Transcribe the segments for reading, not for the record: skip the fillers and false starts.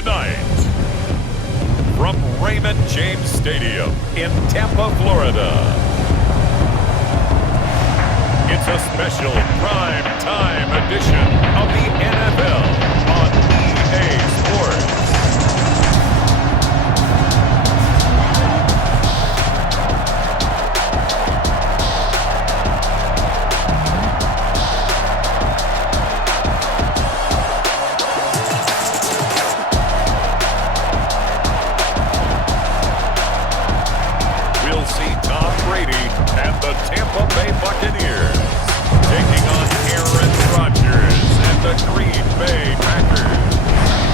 tonight. From Raymond James Stadium in Tampa, Florida, it's a special prime time edition of the NFL on EA Sports. We'll see Tom Brady and the Tampa Bay Buccaneers taking on Aaron Rodgers and the Green Bay Packers.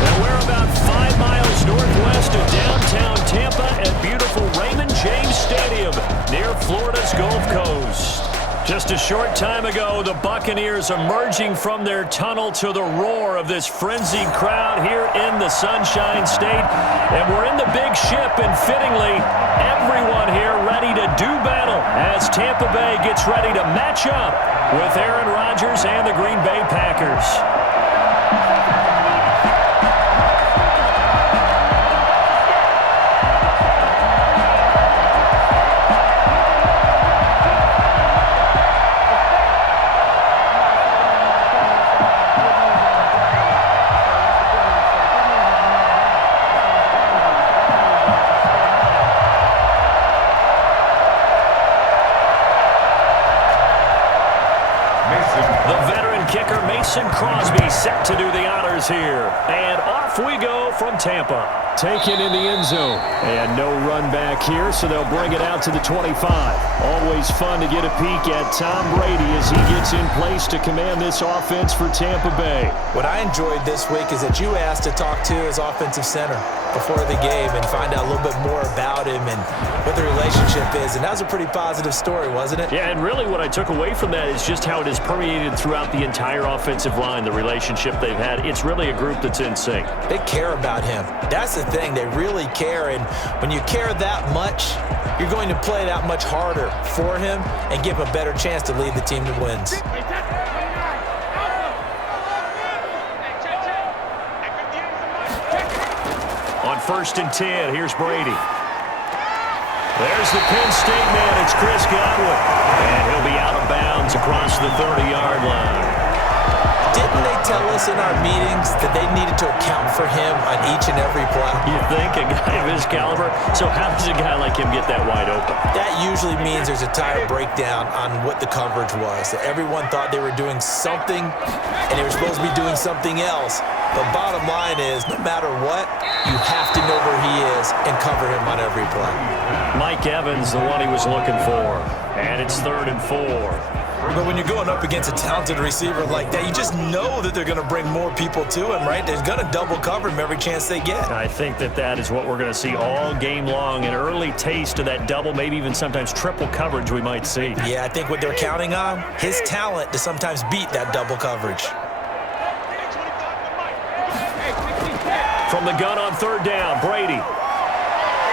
Well, we're about 5 miles northwest of downtown Tampa at beautiful Raymond James Stadium near Florida's Gulf Coast. Just a short time ago, the Buccaneers emerging from their tunnel to the roar of this frenzied crowd here in the Sunshine State. And we're in the big ship, and fittingly, everyone here ready to do battle as Tampa Bay gets ready to match up with Aaron Rodgers and the Green Bay Packers. Crosby set to do the honors here. And off we go from Tampa. Taken in the end zone. And no run back here, so they'll bring it out to the 25. Always fun to get a peek at Tom Brady as he gets in place to command this offense for Tampa Bay. What I enjoyed this week is that you asked to talk to his offensive center before the game and find out a little bit more about him and what the relationship is. And that was a pretty positive story, wasn't it? Yeah, and really what I took away from that is just how it has permeated throughout the entire offensive line, the relationship they've had. It's really a group that's in sync. They care about him. That's the thing. They really care. And when you care that much, you're going to play that much harder for him and give him a better chance to lead the team to wins. On 1st and 10, here's Brady. There's the Penn State man. It's Chris Godwin. And he'll be out of bounds across the 30-yard line. Didn't they tell us in our meetings that they needed to account for him on each and every play? You think? A guy of his caliber? So how does a guy like him get that wide open? That usually means there's a tire breakdown on what the coverage was. That everyone thought they were doing something, and they were supposed to be doing something else. The bottom line is, no matter what, you have to know where he is and cover him on every play. Mike Evans, the one he was looking for. And it's 3rd and 4. But when you're going up against a talented receiver like that, you just know that they're going to bring more people to him, right? They're going to double cover him every chance they get. I think that is what we're going to see all game long, an early taste of that double, maybe even sometimes triple coverage we might see. Yeah, I think what they're counting on, his talent to sometimes beat that double coverage. From the gun on 3rd down, Brady.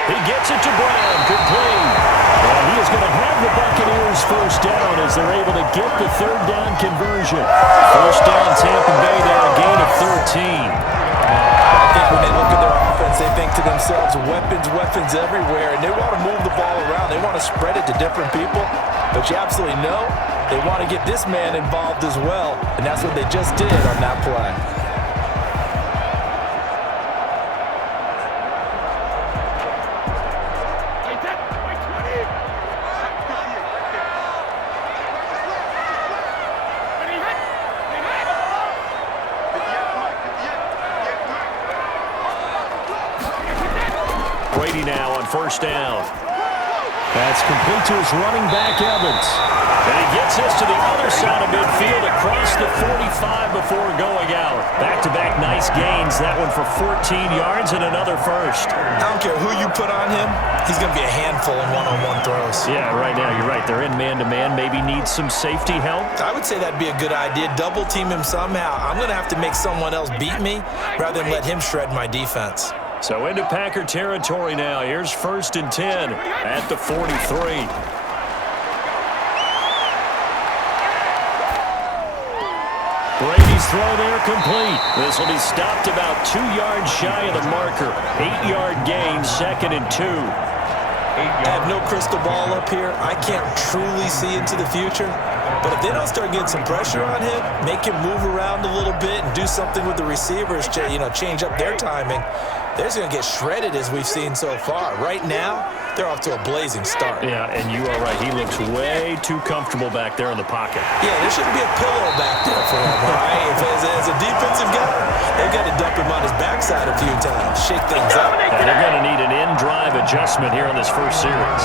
He gets it to Brown, complete. And he is going to have the Buccaneers 1st down as they're able to get the 3rd down conversion. 1st down, Tampa Bay there, a gain of 13. I think when they look at their offense, they think to themselves, weapons everywhere, and they want to move the ball around. They want to spread it to different people, but you absolutely know they want to get this man involved as well, and that's what they just did on that play. Brady now on 1st down. That's complete to his running back, Evans. And he gets this to the other side of midfield across the 45 before going out. Back-to-back nice gains. That one for 14 yards and another first. I don't care who you put on him. He's going to be a handful in one-on-one throws. Yeah, right now you're right. They're in man-to-man. Maybe needs some safety help. I would say that'd be a good idea. Double team him somehow. I'm going to have to make someone else beat me rather than let him shred my defense. So into Packer territory now. Here's 1st and 10 at the 43. Brady Brady's throw there complete. This will be stopped about 2 yards shy of the marker. 8-yard gain, 2nd and 2. I have no crystal ball up here. I can't truly see into the future. But if they don't start getting some pressure on him, make him move around a little bit and do something with the receivers to, change up their timing, they're just going to get shredded as we've seen so far. Right now, they're off to a blazing start. Yeah, and you are right. He looks way too comfortable back there in the pocket. Yeah, there shouldn't be a pillow back there for him, all right? If as a defensive guy, they've got to dump him on his backside a few times, shake things up. And they're going to need an in-drive adjustment here in this first series.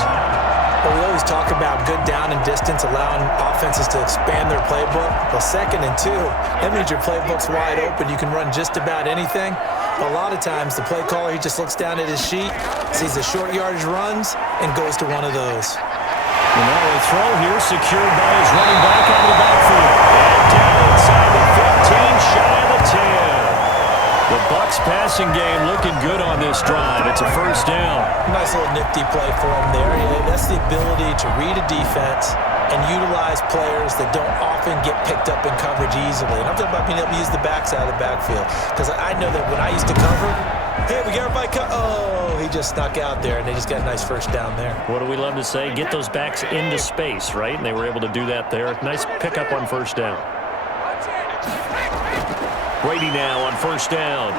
Well, we always talk about good down and distance, allowing offenses to expand their playbook. Well, 2nd and 2, that means your playbook's wide open. You can run just about anything. But a lot of times, the play caller, he just looks down at his sheet, sees the short yardage runs, and goes to one of those. And now a throw here secured by his running back out of the backfield. And down inside the 15, shy of the 10. The Bucs passing game looking good on this drive. It's a first down. Nice little nifty play for him there. That's the ability to read a defense and utilize players that don't often get picked up in coverage easily. And I'm talking about being able to use the backside of the backfield. Because I know that when I used to cover, hey, we got everybody he just snuck out there, and they just got a nice first down there. What do we love to say? Get those backs into space, right? And they were able to do that there. Nice pickup on first down. Brady now on first down.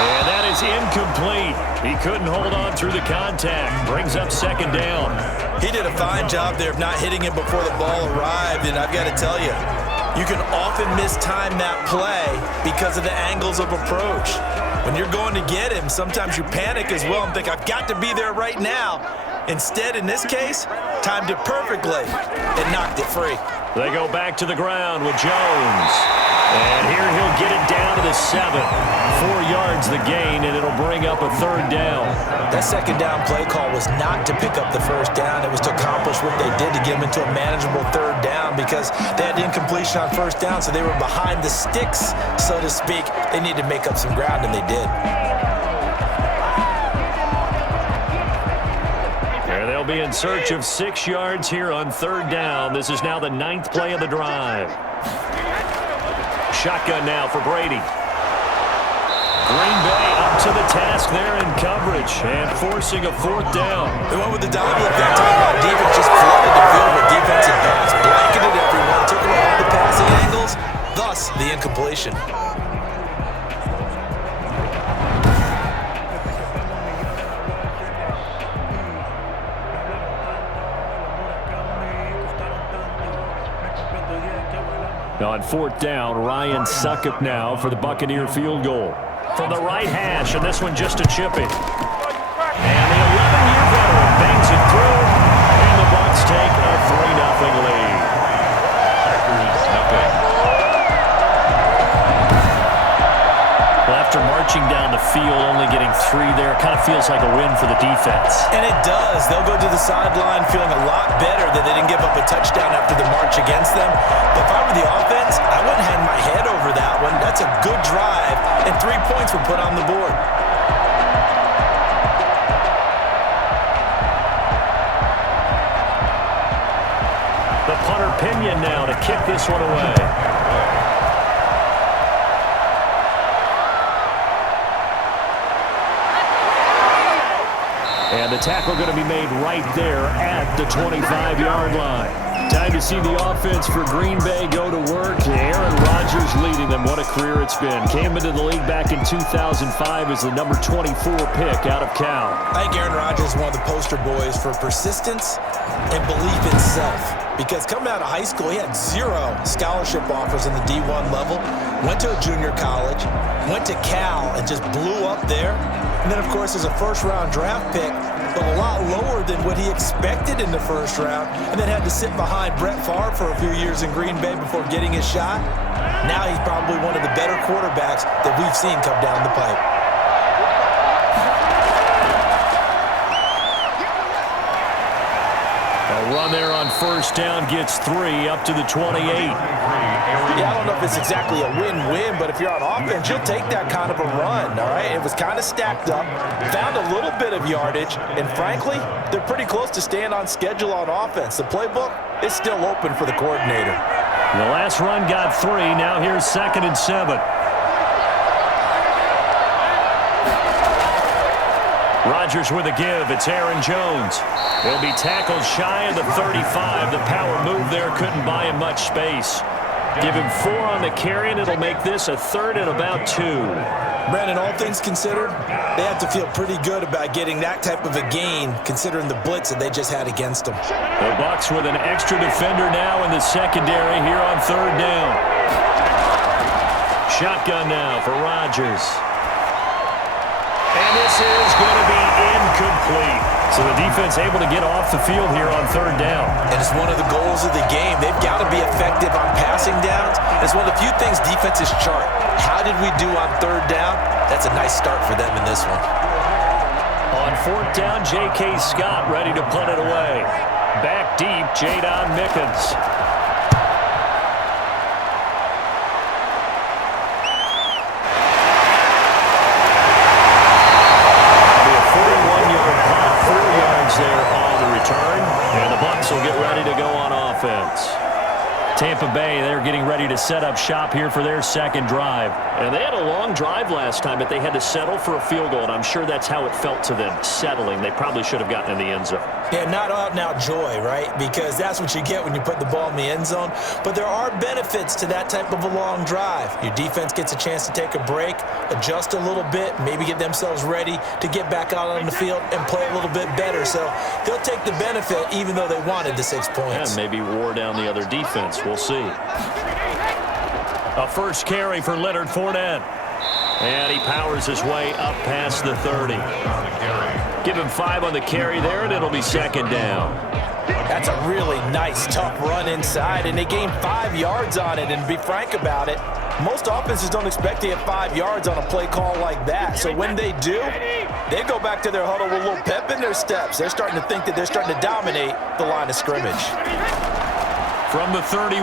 And that is incomplete. He couldn't hold on through the contact. Brings up 2nd down. He did a fine job there of not hitting him before the ball arrived, and I've got to tell you, you can often mistime that play because of the angles of approach. When you're going to get him, sometimes you panic as well and think, I've got to be there right now. Instead, in this case, timed it perfectly and knocked it free. They go back to the ground with Jones. And here he'll get it down to the 7. 4 yards the gain, and it'll bring up a 3rd down. That 2nd down play call was not to pick up the first down. It was to accomplish what they did to get them into a manageable 3rd down because they had incompletion on first down, so they were behind the sticks, so to speak. They needed to make up some ground, and they did. They'll be in search of 6 yards here on 3rd down. This is now the 9th play of the drive. Shotgun now for Brady. Green Bay up to the task there in coverage and forcing a 4th down. They went with the double at that time. Our defense just flooded the field with defensive backs, blanketed everyone, took away all the passing angles, thus the incompletion. On 4th down, Ryan Succop now for the Buccaneer field goal. From the right hash, and this one just a chip it. And the 11-year veteran bangs it through, and the Bucs take a 3-0 lead. Well, after marching down the field, only getting 3 there, kind of feels like a win for the defense. And it does. They'll go to the sideline feeling a lot better that they didn't give up a touchdown after the march against them. But if I were the offense, I wouldn't hang my head over that one. That's a good drive, and 3 points were put on the board. The punter Pinion now to kick this one away. And the tackle going to be made right there at the 25-yard line. Time to see the offense for Green Bay go to work. Aaron Rodgers leading them. What a career it's been. Came into the league back in 2005 as the number 24 pick out of Cal. I think Aaron Rodgers is one of the poster boys for persistence and belief in self. Because coming out of high school, he had 0 scholarship offers in the D1 level. Went to a junior college, went to Cal, and just blew up there. And then, of course, as a first-round draft pick, but a lot lower than what he expected in the first round, and then had to sit behind Brett Favre for a few years in Green Bay before getting his shot. Now he's probably one of the better quarterbacks that we've seen come down the pipe. A run there on first down gets 3 up to the 28. Yeah, I don't know if it's exactly a win-win, but if you're on offense, you'll take that kind of a run, all right? It was kind of stacked up, found a little bit of yardage, and frankly, they're pretty close to staying on schedule on offense. The playbook is still open for the coordinator. The last run got 3. Now here's 2nd and 7. Rodgers with a give. It's Aaron Jones. He'll be tackled shy of the 35. The power move there couldn't buy him much space. Give him 4 on the carry, and it'll make this a 3rd and about 2. Brandon, all things considered, they have to feel pretty good about getting that type of a gain, considering the blitz that they just had against them. The Bucs with an extra defender now in the secondary here on 3rd down. Shotgun now for Rodgers. And this is going to be incomplete. So the defense able to get off the field here on 3rd down. And it's one of the goals of the game. They've got to be effective on passing downs. It's one of the few things defenses chart. How did we do on 3rd down? That's a nice start for them in this one. On 4th down, J.K. Scott ready to punt it away. Back deep, Jadon Mickens. There on the return, and the Bucs will get ready to go on offense. Tampa Bay, they're getting ready to set up shop here for their 2nd drive. And they had a long drive last time, but they had to settle for a field goal, and I'm sure that's how it felt to them, settling. They probably should have gotten in the end zone. Yeah, not out-and-out joy, right? Because that's what you get when you put the ball in the end zone. But there are benefits to that type of a long drive. Your defense gets a chance to take a break, adjust a little bit, maybe get themselves ready to get back out on the field and play a little bit better. So they'll take the benefit even though they wanted the 6 points. And maybe wore down the other defense. We'll see. A first carry for Leonard Fournette. And he powers his way up past the 30. Give him 5 on the carry there, and it'll be 2nd down. That's a really nice, tough run inside, and they gained 5 yards on it. And to be frank about it, most offenses don't expect to get 5 yards on a play call like that. So when they do, they go back to their huddle with a little pep in their steps. They're starting to think that they're starting to dominate the line of scrimmage. From the 31,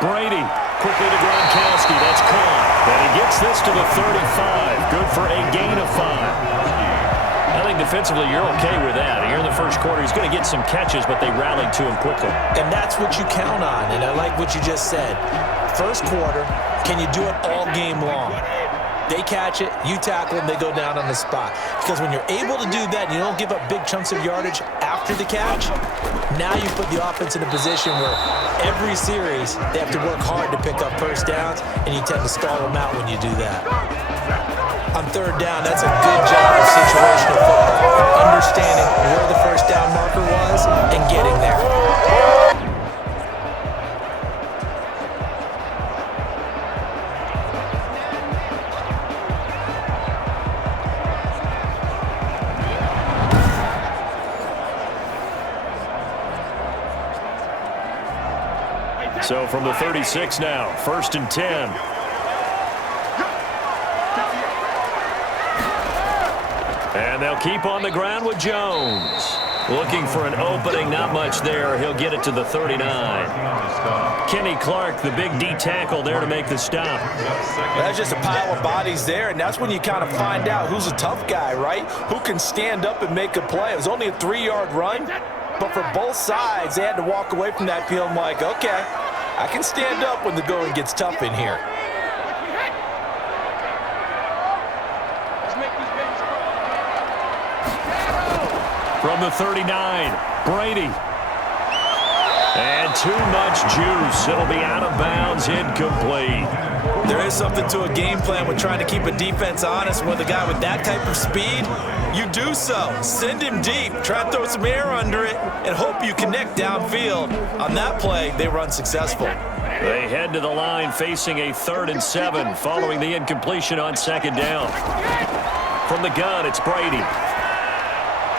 Brady quickly to Gronkowski. That's caught. And he gets this to the 35. Good for a gain of 5. I think defensively you're okay with that. Here in the first quarter, he's going to get some catches, but they rallied to him quickly. And that's what you count on, and I like what you just said. First quarter, can you do it all game long? They catch it, you tackle them, they go down on the spot. Because when you're able to do that and you don't give up big chunks of yardage after the catch, now you put the offense in a position where every series they have to work hard to pick up first downs, and you tend to stall them out when you do that. On 3rd down, that's a good job of situational football, understanding where the first down marker was and getting there. So from the 36 now, 1st and 10. And they'll keep on the ground with Jones. Looking for an opening, not much there. He'll get it to the 39. Kenny Clark, the big D tackle there to make the stop. That's just a pile of bodies there, and that's when you kind of find out who's a tough guy, right? Who can stand up and make a play. It was only a 3-yard run, but for both sides, they had to walk away from that feeling like, okay, I can stand up when the going gets tough in here. From the 39, Brady. And too much juice. It'll be out of bounds, incomplete. There is something to a game plan with trying to keep a defense honest. With a guy with that type of speed, you do so. Send him deep, try and throw some air under it, and hope you connect downfield. On that play, they were unsuccessful. They head to the line facing a 3rd and 7 following the incompletion on 2nd down. From the gun, it's Brady.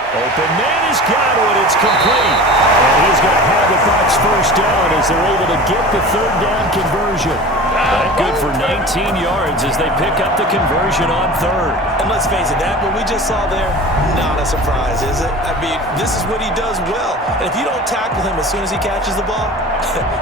Open man has got it. It's complete. And he's going to have the Bucs first down as they're able to get the 3rd down conversion. That good for 19 yards as they pick up the conversion on third. And let's face it, that what we just saw there, not a surprise, is it? I mean, this is what he does well. And if you don't tackle him as soon as he catches the ball,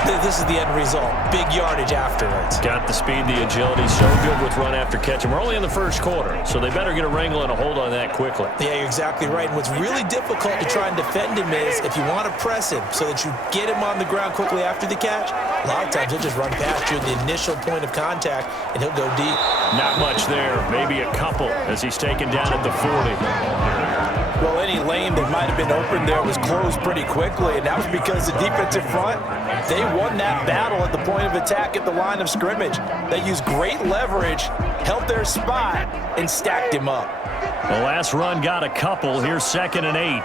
this is the end result. Big yardage afterwards. Got the speed, the agility, so good with run after catch. And we're only in the first quarter, so they better get a wrangle and a hold on that quickly. Yeah, you're exactly right. And what's really difficult to try and defend him is if you want to press him so that you get him on the ground quickly after the catch, a lot of times he'll just run past you at the initial point of contact, and he'll go deep. Not much there, maybe a couple as he's taken down at the 40. Well, any lane that might have been open there was closed pretty quickly, and that was because the defensive front, they won that battle at the point of attack at the line of scrimmage. They used great leverage, held their spot, and stacked him up. The last run got a couple. Here's 2nd and 8.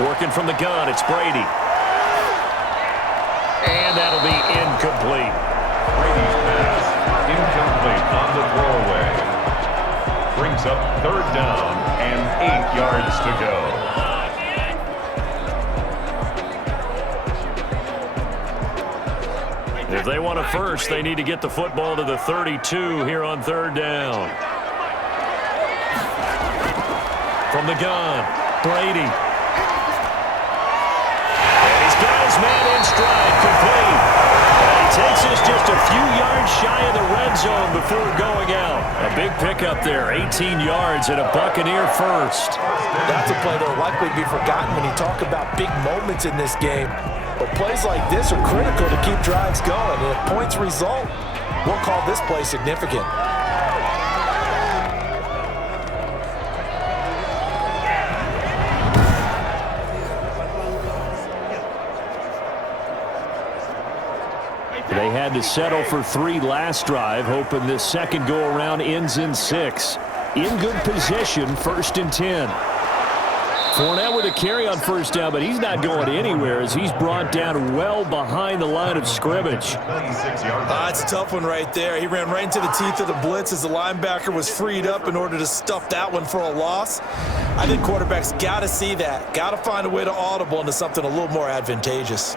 Working from the gun, it's Brady. And that'll be incomplete. Brady's pass incomplete on the throwaway. Brings up 3rd down and 8 yards to go. If they want a first, they need to get the football to the 32 here on 3rd down. From the gun, Brady. His man in stride, complete. And he takes us just a few yards shy of the red zone before going out. A big pickup there, 18 yards and a Buccaneer first. That's a play that will likely be forgotten when you talk about big moments in this game. But plays like this are critical to keep drives going. And if points result, we'll call this play significant. They had to settle for 3 last drive, hoping this second go-around ends in 6. In good position, 1st and 10. Fournette with a carry on 1st down, but he's not going anywhere as he's brought down well behind the line of scrimmage. It's a tough one right there. He ran right into the teeth of the blitz as the linebacker was freed up in order to stuff that one for a loss. I think quarterbacks got to see that. Got to find a way to audible into something a little more advantageous.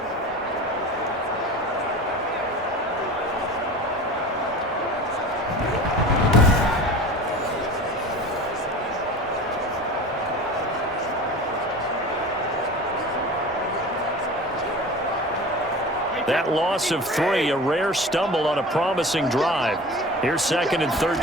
That loss of 3, a rare stumble on a promising drive. Here's 2nd and 13.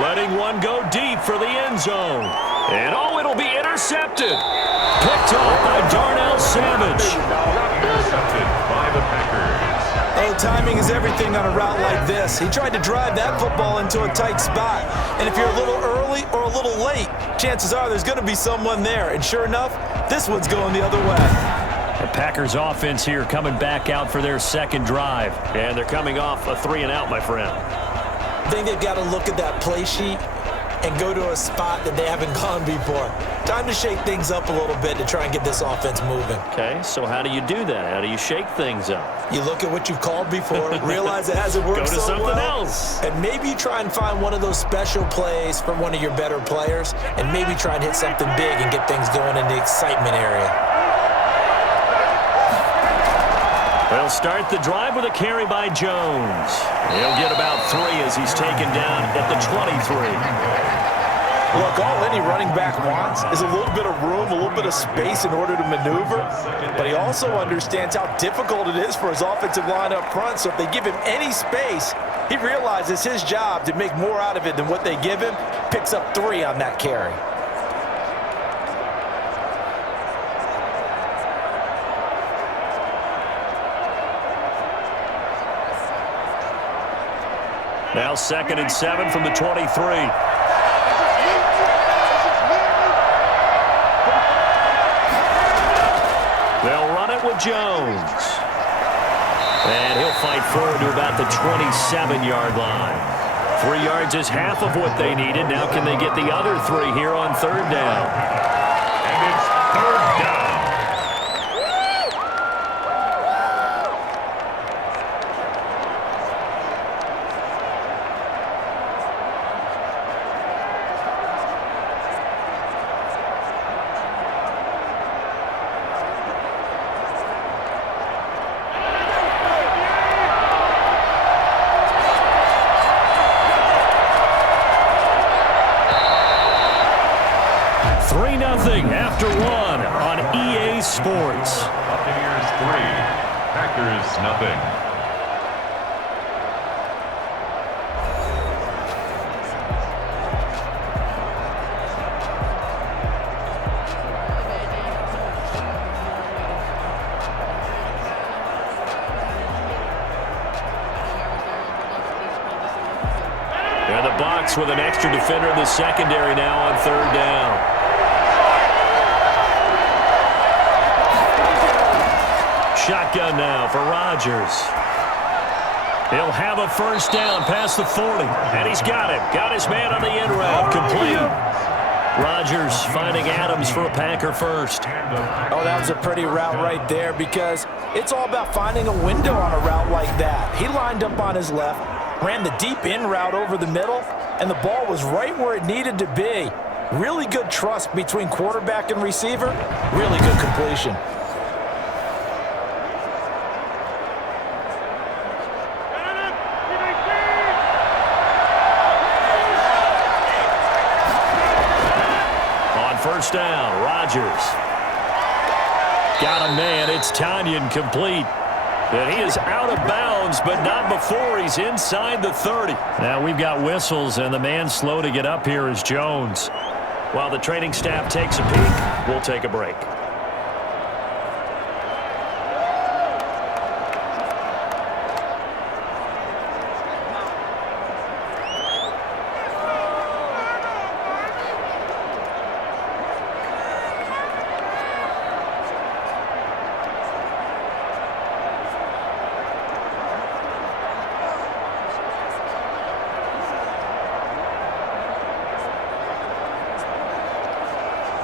Letting one go deep for the end zone. And it'll be intercepted. Picked off by Darnell Savage. Intercepted by the Packers. Oh, timing is everything on a route like this. He tried to drive that football into a tight spot. And if you're a little early or a little late, chances are there's going to be someone there. And sure enough, this one's going the other way. The Packers offense here coming back out for their second drive. And they're coming off a 3-and-out, my friend. I think they've got to look at that play sheet and go to a spot that they haven't gone before. Time to shake things up a little bit to try and get this offense moving. Okay, so how do you do that? How do you shake things up? You look at what you've called before, realize it hasn't worked Go to so something well, else. and maybe you try and find one of those special plays from one of your better players, and maybe try and hit something big and get things going in the excitement area. They'll start the drive with a carry by Jones. He'll get about 3 as he's taken down at the 23. Look, all any running back wants is a little bit of room, a little bit of space in order to maneuver, but he also understands how difficult it is for his offensive line up front, so if they give him any space, he realizes his job to make more out of it than what they give him, picks up 3 on that carry. Now 2nd and 7 from the 23. They'll run it with Jones. And he'll fight forward to about the 27-yard line. 3 yards is half of what they needed. Now can they get the other 3 here on 3rd down? And it's 3rd down. 3-0 after 1 on EA Sports. Buccaneers 3, Packers 0. And the Bucs with an extra defender in the secondary now on 3rd down. Shotgun now for Rodgers. He'll have a 1st down past the 40. And he's got it. Got his man on the end route. Complete. Rodgers finding Adams for a Packer first. Oh, that was a pretty route right there because it's all about finding a window on a route like that. He lined up on his left, ran the deep in route over the middle, and the ball was right where it needed to be. Really good trust between quarterback and receiver. Really good completion. On 1st down, Rodgers. Got a man. It's Tanyan complete. And he is out of bounds, but not before he's inside the 30. Now we've got whistles, and the man slow to get up here is Jones. While the training staff takes a peek, we'll take a break.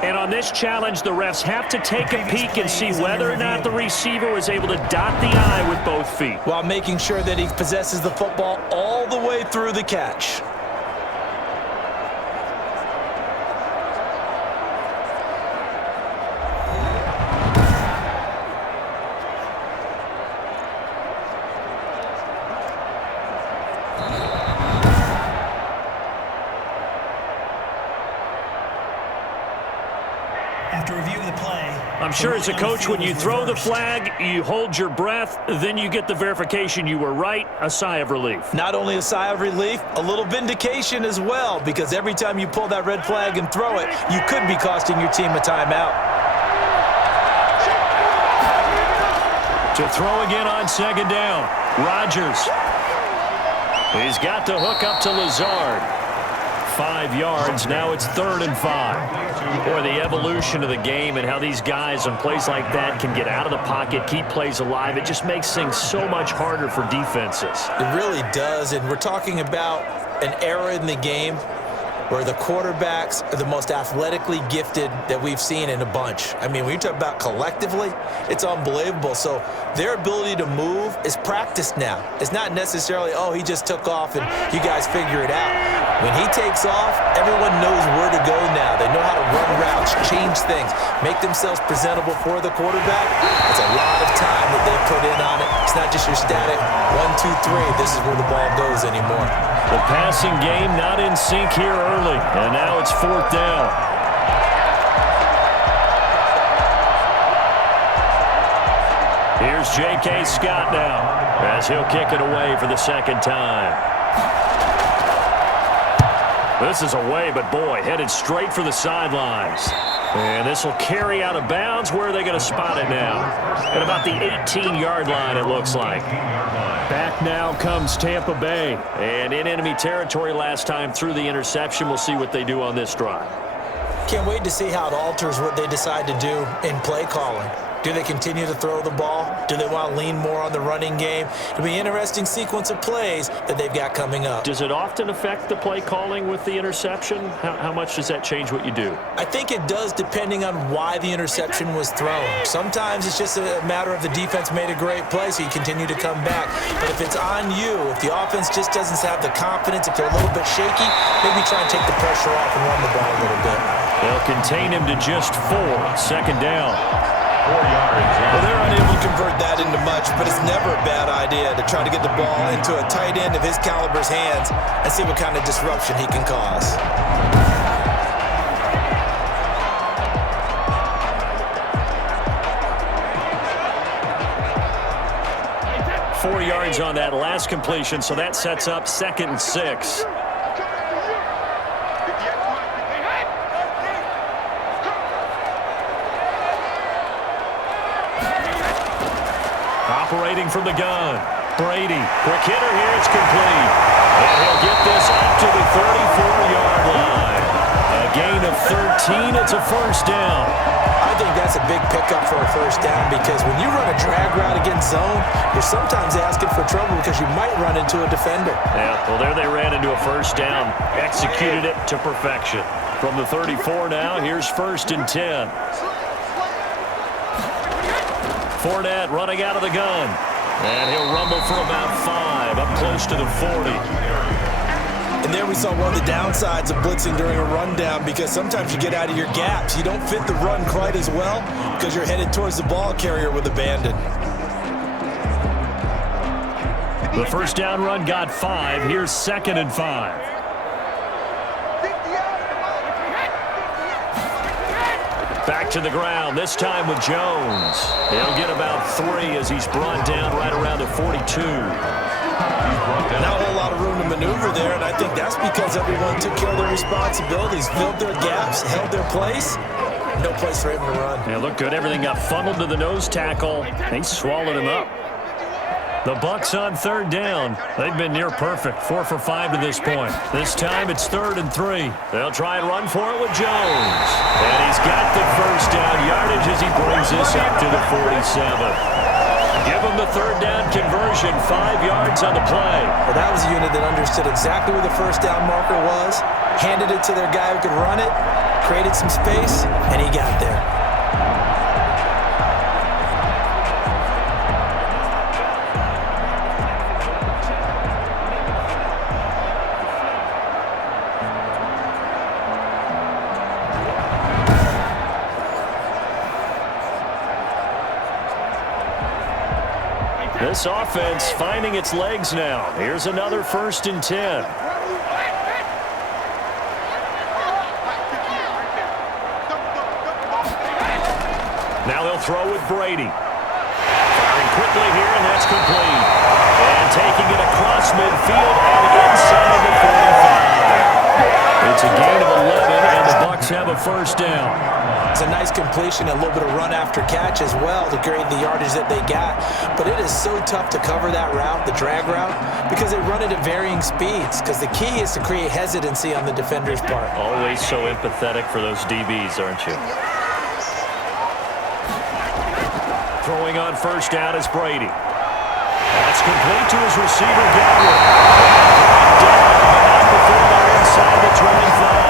And on this challenge, the refs have to take a peek and see whether or not the receiver was able to dot the I with both feet, while making sure that he possesses the football all the way through the catch. I'm sure as a coach, when you throw the flag, you hold your breath, then you get the verification you were right, a sigh of relief. Not only a sigh of relief, a little vindication as well, because every time you pull that red flag and throw it, you could be costing your team a timeout. To throw again on 2nd down, Rodgers. He's got the hook up to Lazard. 5 yards, now it's 3rd and 5. Boy, the evolution of the game and how these guys on plays like that can get out of the pocket, keep plays alive, it just makes things so much harder for defenses. It really does, and we're talking about an era in the game where the quarterbacks are the most athletically gifted that we've seen in a bunch. I mean, when you talk about collectively, it's unbelievable. So their ability to move is practiced now. It's not necessarily, oh, he just took off and you guys figure it out. When he takes off, everyone knows where to go now. They know how to run routes, change things, make themselves presentable for the quarterback. It's a lot of time that they put in on it. It's not just your static 1, 2, 3. This is where the ball goes anymore. The passing game not in sync here early, and now it's 4th down. Here's J.K. Scott now as he'll kick it away for the 2nd time. This is away, but boy, headed straight for the sidelines. And this will carry out of bounds. Where are they going to spot it now? At about the 18-yard line, it looks like. Back now comes Tampa Bay. And in enemy territory last time through the interception. We'll see what they do on this drive. Can't wait to see how it alters what they decide to do in play calling. Do they continue to throw the ball? Do they want to lean more on the running game? It'll be an interesting sequence of plays that they've got coming up. Does it often affect the play calling with the interception? How much does that change what you do? I think it does, depending on why the interception was thrown. Sometimes it's just a matter of the defense made a great play, so you continue to come back. But if it's on you, if the offense just doesn't have the confidence, if they're a little bit shaky, maybe try and take the pressure off and run the ball a little bit. They'll contain him to just 4. 2nd down. 4 yards. Well, they're unable to convert that into much, but it's never a bad idea to try to get the ball into a tight end of his caliber's hands and see what kind of disruption he can cause. 4 yards on that last completion, so that sets up 2nd and 6. Operating from the gun. Brady, quick hitter here, it's complete. And he'll get this up to the 34-yard line. A gain of 13, it's a first down. I think that's a big pickup for a first down because when you run a drag route against zone, you're sometimes asking for trouble because you might run into a defender. Yeah, well, there they ran into a first down. Executed it to perfection. From the 34 now, here's 1st and 10. Fournette running out of the gun. And he'll rumble for about 5, up close to the 40. And there we saw one of the downsides of blitzing during a rundown because sometimes you get out of your gaps. You don't fit the run quite as well because you're headed towards the ball carrier with abandon. The first down run got 5. Here's 2nd and 5. Back to the ground, this time with Jones. He'll get about 3 as he's brought down right around the 42. Not a whole lot of room to maneuver there, and I think that's because everyone took care of their responsibilities, filled their gaps, held their place. No place for him to run. Yeah, looked good. Everything got funneled to the nose tackle. They swallowed him up. The Bucs on 3rd down. They've been near perfect, 4 for 5 to this point. This time it's 3rd and 3. They'll try and run for it with Jones. And he's got the first down yardage as he brings this up to the 47. Give him the 3rd down conversion, 5 yards on the play. Well, that was a unit that understood exactly where the first down marker was, handed it to their guy who could run it, created some space, and he got there. This offense finding its legs now. Here's another 1st and 10. Now they'll throw with Brady. Firing quickly here, and that's complete. And taking it across midfield and inside the 45. It's a gain of 11, and the Bucs have a first down. It's a nice completion, a little bit of run after catch as well to create the yardage that they got. But it is so tough to cover that route, the drag route, because they run it at varying speeds. Because the key is to create hesitancy on the defender's part. Always so empathetic for those DBs, aren't you? Throwing on first down is Brady. That's complete to his receiver, Gabriel. Down before they're inside the 25.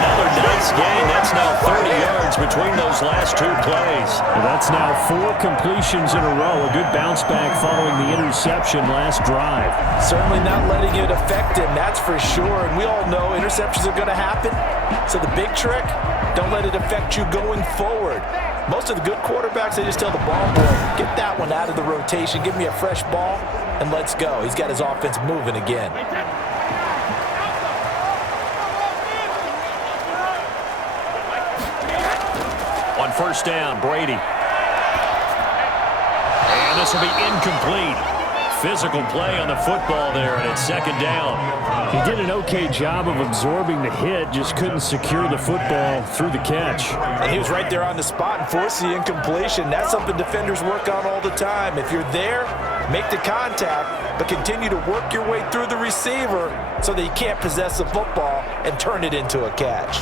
Another nice gain. That's now 30 yards between those last 2 plays. That's now 4 completions in a row. A good bounce back following the interception last drive. Certainly not letting it affect him, that's for sure. And we all know interceptions are going to happen. So the big trick, don't let it affect you going forward. Most of the good quarterbacks, they just tell the ball boy, get that one out of the rotation, give me a fresh ball, and let's go. He's got his offense moving again. On first down, Brady. And this will be incomplete. Physical play on the football there, and it's 2nd down. He did an okay job of absorbing the hit, just couldn't secure the football through the catch. And he was right there on the spot and forced the incompletion. That's something defenders work on all the time. If you're there, make the contact, but continue to work your way through the receiver so that you can't possess the football and turn it into a catch.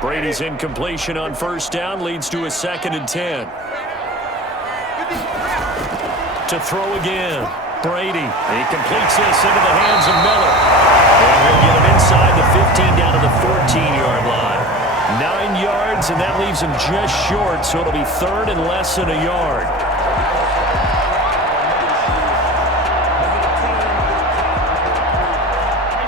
Brady's incompletion on first down leads to a 2nd and 10. To throw again, Brady. He completes this into the hands of Miller. And he'll get him inside the 15 down to the 14-yard line. 9 yards, and that leaves him just short, so it'll be 3rd and less than a yard.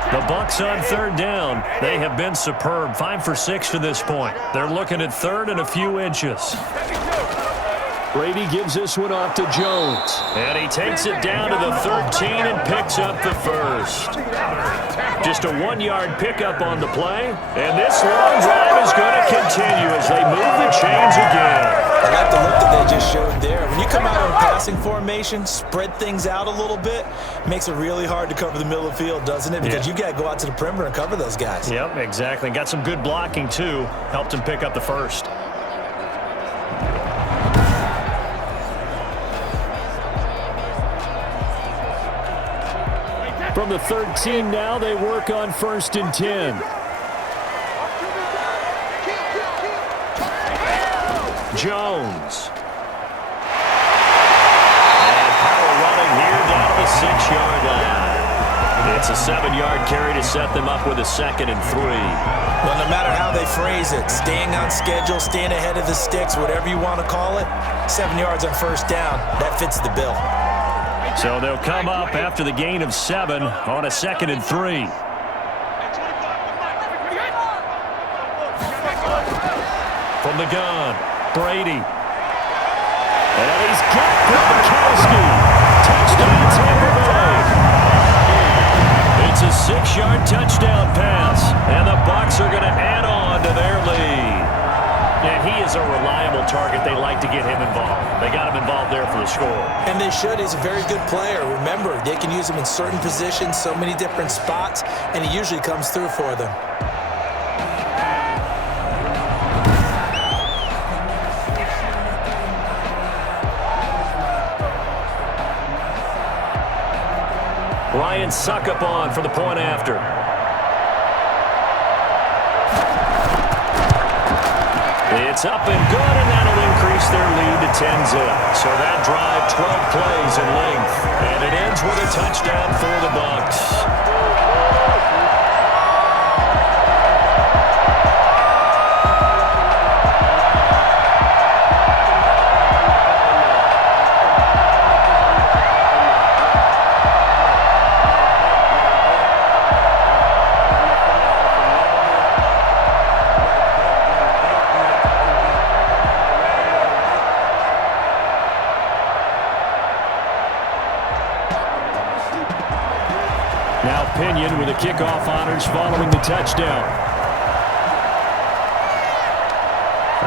The Bucs on 3rd down. They have been superb. 5 for 6 to this point. They're looking at 3rd and a few inches. Brady gives this one off to Jones. And he takes it down to the 13 and picks up the first. Just a 1-yard pickup on the play. And this long drive is going to continue as they move the chains again. I like the look that they just showed there. When you come out in a passing formation, spread things out a little bit, makes it really hard to cover the middle of the field, doesn't it? Because you got to go out to the perimeter and cover those guys. Yep, exactly. Got some good blocking, too. Helped him pick up the first. From the 13 now, they work on 1st and 10. Jones. And power running here down to the 6-yard line. It's a 7-yard carry to set them up with a 2nd and 3. Well, no matter how they phrase it, staying on schedule, staying ahead of the sticks, whatever you want to call it, 7 yards on 1st down, that fits the bill. So they'll come up after the gain of 7 on a 2nd and 3. From the gun, Brady. And he's got Gronkowski. Touchdown, Tampa Bay. It's a 6-yard touchdown pass, and the Bucs are going to add on to their lead. And he is a reliable target. They like to get him involved. They got him involved there for the score. And they should. He's a very good player. Remember, they can use him in certain positions, so many different spots, and he usually comes through for them. Ryan Succop for the point after. It's up and good, and that'll increase their lead to 10-zip. So that drive, 12 plays in length, and it ends with a touchdown for the Bucs. Pinion with the kickoff honors following the touchdown.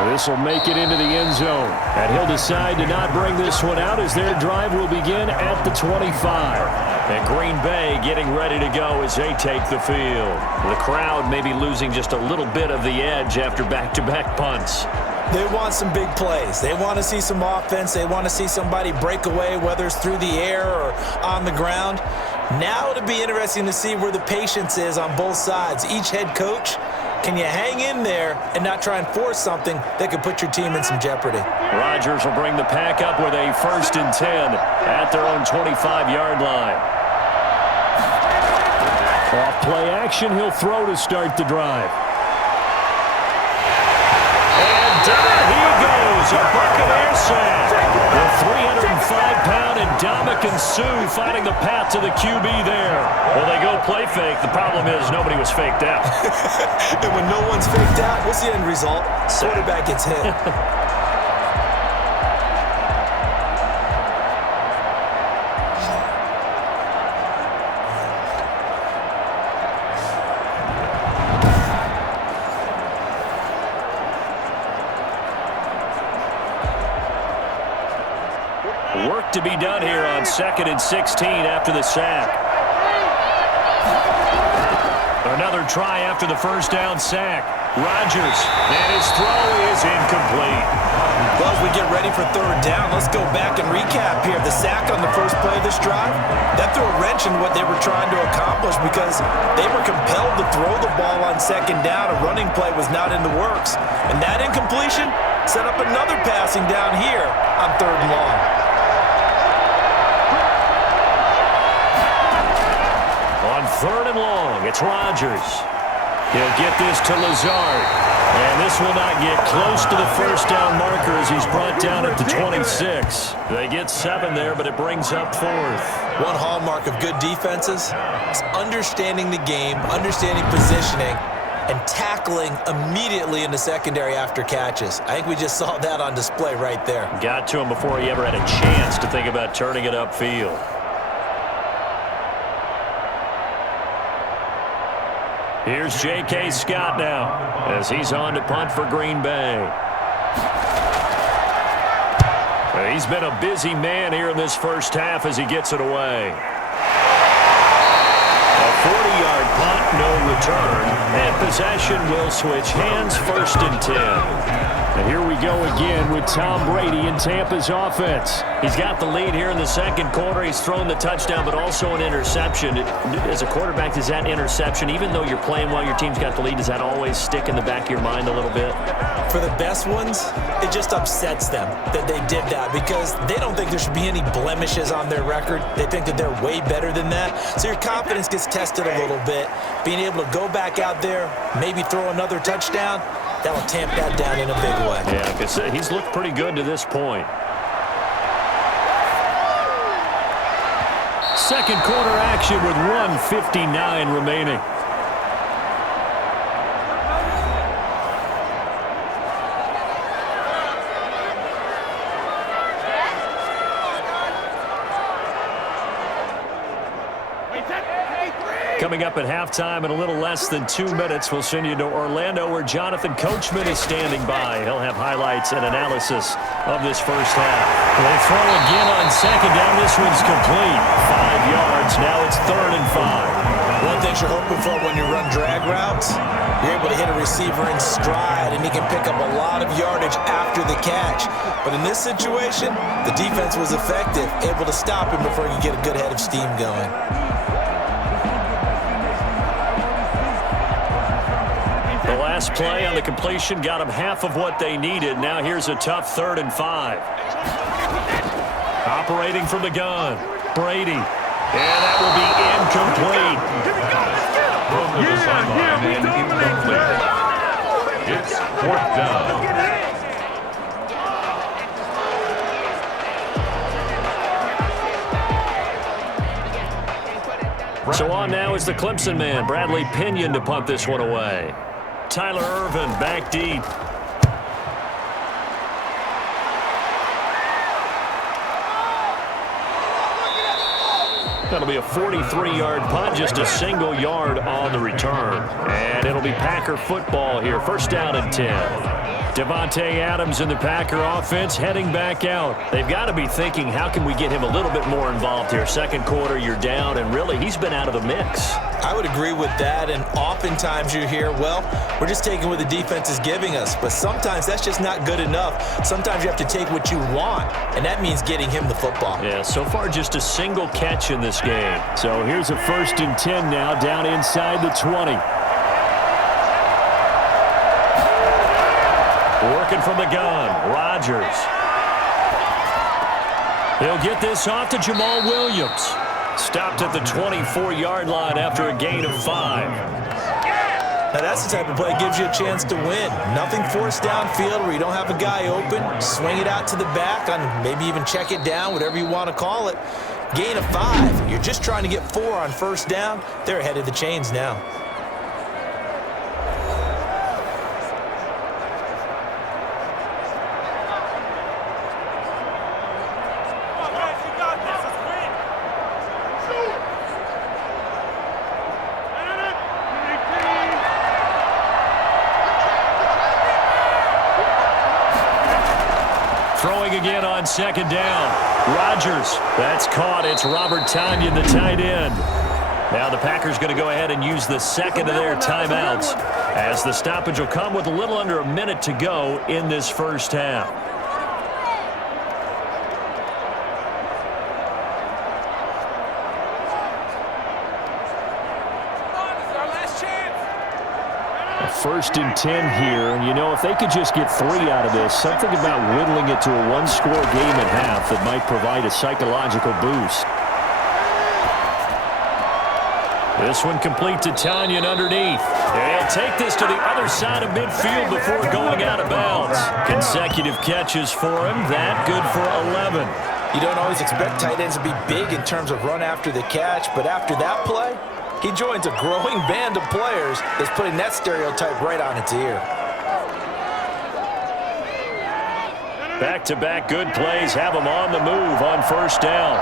This will make it into the end zone. And he'll decide to not bring this one out as their drive will begin at the 25. And Green Bay getting ready to go as they take the field. The crowd may be losing just a little bit of the edge after back-to-back punts. They want some big plays. They want to see some offense. They want to see somebody break away, whether it's through the air or on the ground. Now it'll be interesting to see where the patience is on both sides. Each head coach, can you hang in there and not try and force something that could put your team in some jeopardy? Rodgers will bring the pack up with a 1st and 10 at their own 25-yard line. Off play action, he'll throw to start the drive. And down he goes, a Buccaneer sack. The 305-pound Ndamukong Suh finding the path to the QB there. Well, they go play fake. The problem is nobody was faked out. And when no one's faked out, what's the end result? Quarterback gets hit. Work to be done here on 2nd and 16 after the sack. Another try after the 1st down sack. Rodgers, and his throw is incomplete. Well, as we get ready for 3rd down, let's go back and recap here. The sack on the first play of this drive, that threw a wrench in what they were trying to accomplish because they were compelled to throw the ball on 2nd down. A running play was not in the works. And that incompletion set up another passing down here on 3rd and long. On 3rd and long, it's Rodgers. He'll get this to Lazard. And this will not get close to the 1st down marker as he's brought down at the 26. They get 7 there, but it brings up 4th. One hallmark of good defenses is understanding the game, understanding positioning, and tackling immediately in the secondary after catches. I think we just saw that on display right there. Got to him before he ever had a chance to think about turning it upfield. Here's J.K. Scott now as he's on to punt for Green Bay. He's been a busy man here in this first half as he gets it away. A 40-yard punt, no return, and possession will switch hands, 1st and 10. And here we go again with Tom Brady in Tampa's offense. He's got the lead here in the second quarter. He's thrown the touchdown, but also an interception. As a quarterback, does that interception, even though you're playing while your team's got the lead, does that always stick in the back of your mind a little bit? For the best ones, it just upsets them that they did that because they don't think there should be any blemishes on their record. They think that they're way better than that. So your confidence gets tested a little bit. Being able to go back out there, maybe throw another touchdown, that'll tamp that down in a big way. Yeah, because he's looked pretty good to this point. Second quarter action with 1:59 remaining. Coming up at halftime in a little less than 2 minutes, we'll send you to Orlando where Jonathan Coachman is standing by. He'll have highlights and analysis of this first half. They throw again on second down. This one's complete. 5 yards. Now it's 3rd and 5. One thing you're hoping for when you run drag routes, you're able to hit a receiver in stride, and he can pick up a lot of yardage after the catch. But in this situation, the defense was effective, able to stop him before he could get a good head of steam going. The last play on the completion got them half of what they needed. Now here's a tough 3rd and 5. Operating from the gun, Brady. And that will be incomplete. From the sideline and incomplete. It's 4th down. So on now is the Clemson man, Bradley Pinion, to punt this one away. Tyler Irvin back deep. That'll be a 43-yard punt, just a single yard on the return. And it'll be Packer football here, 1st down and 10. Devontae Adams in the Packer offense heading back out. They've got to be thinking, how can we get him a little bit more involved here? Second quarter, you're down, and really, he's been out of the mix. I would agree with that, and oftentimes you hear, well, we're just taking what the defense is giving us, but sometimes that's just not good enough. Sometimes you have to take what you want, and that means getting him the football. Yeah, so far just a single catch in this game. So here's a 1st and 10 now, down inside the 20. Working from the gun, Rodgers. He'll get this off to Jamal Williams. Stopped at the 24-yard line after a gain of 5. Now that's the type of play that gives you a chance to win. Nothing forced downfield where you don't have a guy open. Swing it out to the back, on maybe even check it down, whatever you want to call it. Gain of 5. You're just trying to get 4 on 1st down. They're ahead of the chains now. Throwing again on 2nd down. Rodgers, that's caught. It's Robert Tonyan, the tight end. Now the Packers going to go ahead and use the second of their timeouts, as the stoppage will come with a little under a minute to go in this first half. A 1st and 10 here, and you know, if they could just get 3 out of this, something about whittling it to a 1-score game at half that might provide a psychological boost. This one complete to Tonyan underneath. He'll take this to the other side of midfield before going out of bounds. Consecutive catches for him. That good for 11. You don't always expect tight ends to be big in terms of run after the catch, but after that play, he joins a growing band of players that's putting that stereotype right on its ear. Back-to-back good plays have him on the move on 1st down.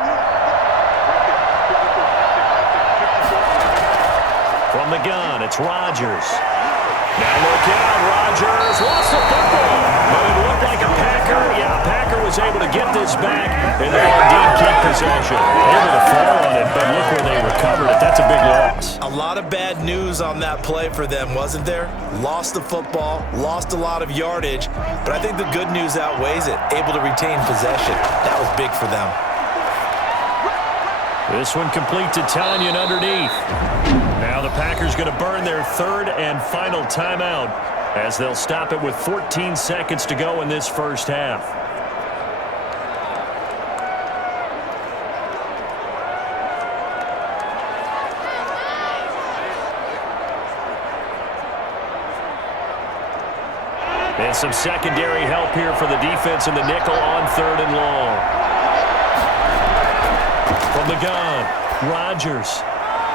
From the gun, it's Rodgers. Now look out, Rodgers lost the football. But it looked like a Packer. Yeah, Packer was able to get this back, and they indeed keep possession. Able to fall on it, but look where they recovered it. That's a big loss. A lot of bad news on that play for them, wasn't there? Lost the football, lost a lot of yardage, but I think the good news outweighs it. Able to retain possession. That was big for them. This one complete to Tanyan underneath. Now the Packers going to burn their third and final timeout as they'll stop it with 14 seconds to go in this first half. And some secondary help here for the defense in the nickel on third and long. From the gun, Rodgers.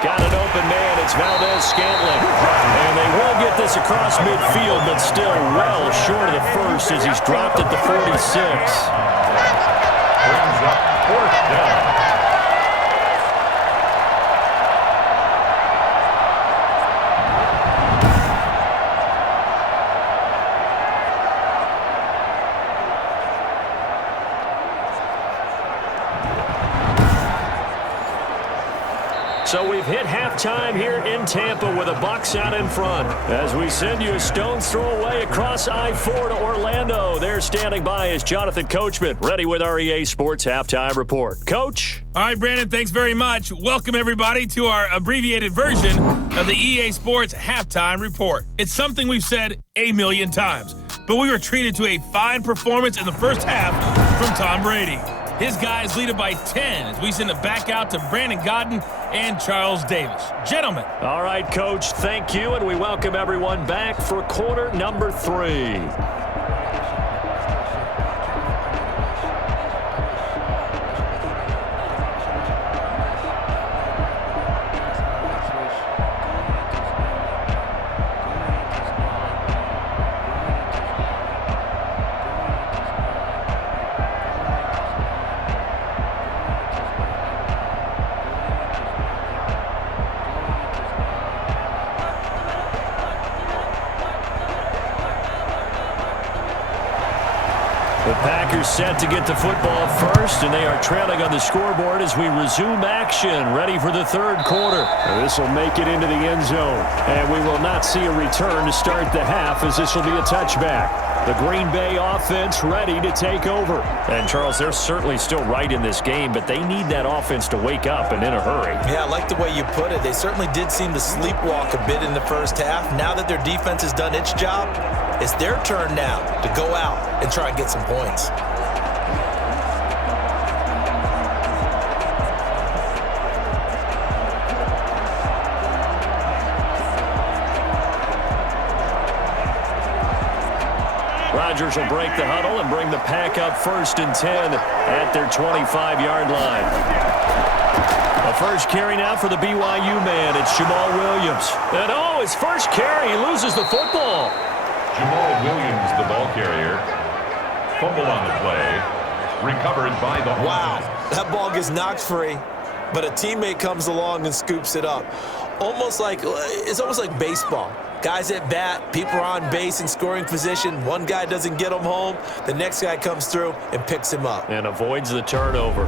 Got an open man. It's Valdez-Scantling. And they will get this across midfield, but still well short of the first as he's dropped at the 46. Brings up fourth down. So we've hit halftime here in Tampa with the Bucs out in front. As we send you a stone's throw away across I-4 to Orlando. There standing by is Jonathan Coachman, ready with our EA Sports Halftime Report. Coach? All right, Brandon, thanks very much. Welcome, everybody, to our abbreviated version of the EA Sports Halftime Report. It's something we've said a million times, but we were treated to a fine performance in the first half from Tom Brady. His guys lead it by 10 as we send it back out to Brandon Godden and Charles Davis. Gentlemen. All right, Coach, thank you, and we welcome everyone back for quarter number 3. Set to get the football first, and they are trailing on the scoreboard as we resume action, ready for the third quarter. This will make it into the end zone, and we will not see a return to start the half as this will be a touchback. The Green Bay offense ready to take over. And, Charles, they're certainly still right in this game, but they need that offense to wake up and in a hurry. Yeah, I like the way you put it. They certainly did seem to sleepwalk a bit in the first half. Now that their defense has done its job, it's their turn now to go out and try and get some points. Rodgers will break the huddle and bring the pack up first and 10 at their 25-yard line. A first carry now for the BYU man. It's Jamal Williams. And, his first carry, he loses the football. Jamal Williams, the ball carrier. Fumble on the play. Recovered by the Hawks. Wow, that ball gets knocked free, but a teammate comes along and scoops it up. It's almost like baseball. Guys at bat, people are on base in scoring position. One guy doesn't get him home. The next guy comes through and picks him up. And avoids the turnover.